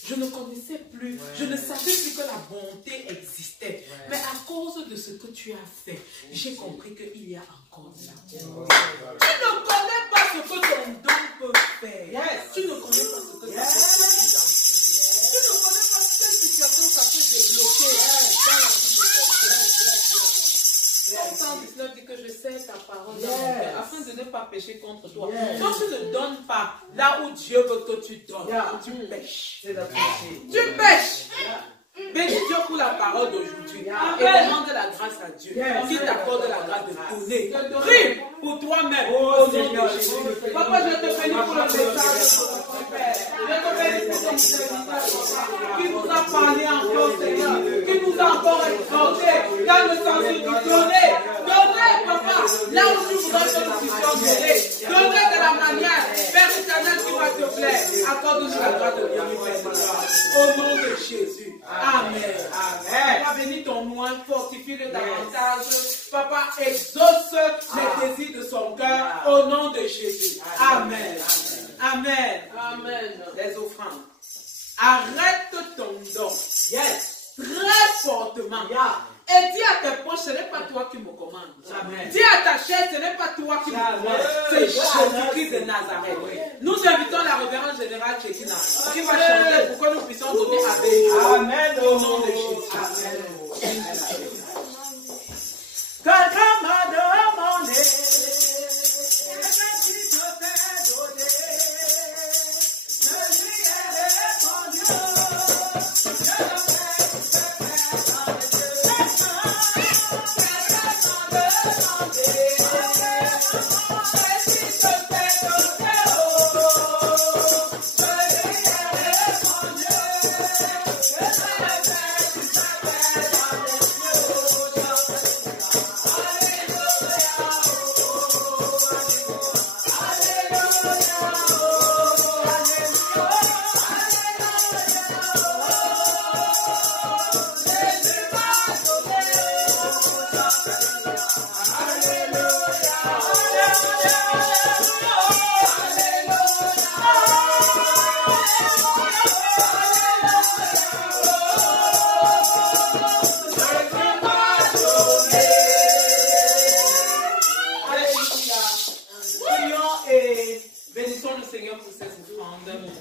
Je ne connaissais plus, je ne savais plus que la bonté existait. Mais à cause de ce que tu as fait, j'ai compris qu'il y a encore de la bonté. Tu ne connais pas ce que ton don peut faire. Tu ne connais pas ce que ça peut produire dans ta vie. Tu ne connais pas quelle situation ça peut débloquer dans la vie de quelqu'un. Psalm 119 dit que je sais ta parole dans mon cœur, afin de ne pas pécher contre toi. Quand tu ne donnes pas là où Dieu veut que tu donnes, tu pêches. Tu pêches. Bénis Dieu pour la parole d'aujourd'hui. Et demande la grâce à Dieu. Qu'il t'accorde la grâce de donner. Prie pour toi-même. Au nom de Jésus. Papa, je te bénis pour le message. Je te bénis pour ton serviteur qui nous a parlé encore, Seigneur. Qui nous a encore exhorté dans le sens de donner. Donner, papa, là où tu voudrais que nous puissions donner. Donner de la manière, Père éternel, qui va te plaire. Accorde-nous la grâce de bien nous faire. Au nom de Jésus. Amen. Amen. Papa, bénis ton nom, fortifie-le davantage. Papa, exauce les désirs de son cœur au nom de Jésus. Amen. Amen. Amen. Les offrandes. Arrête ton don. Yes. Très fortement. Et dis à tes proches, ce n'est pas toi qui me commandes. Dis à ta chair, ce n'est pas toi qui me commandes. C'est Jésus-Christ de Nazareth. Nous invitons la révérende générale Chekina qui va chanter pour que nous puissions donner à Béni. Amen. Au nom de Jésus. Amen. Quelqu'un m'a demandé qu'est-ce qui te fait donner. Je lui ai répondu.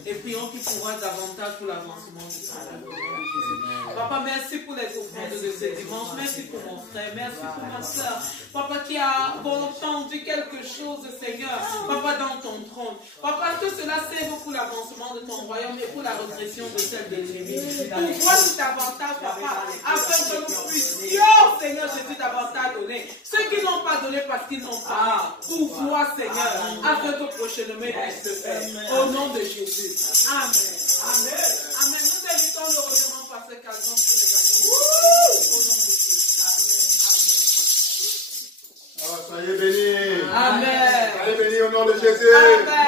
Et prions qu'il pourra davantage pour l'avancement de son œuvre. Papa, merci pour les offrandes de ce dimanche. Merci pour mon frère. Merci pour ma soeur. Papa, qui a entendu quelque chose, Seigneur. Papa, dans ton trône. Papa, que cela serve pour l'avancement de ton royaume et pour la régression de celle de l'ennemi. Pour voir tout davantage, Papa, afin que nous puissions, Seigneur Jésus, davantage donner. Ceux qui n'ont pas donné parce qu'ils n'ont pas. Pour voir, Seigneur, afin que prochainement ils puissent le faire. Au nom de Jésus. Amen. Amen. Amen. Nous invitons le reverend pasteur Calvin pour les accompagner. Au nom de Jésus. Amen. Soyez bénis. Amen. Soyez bénis au nom de Jésus. Amen.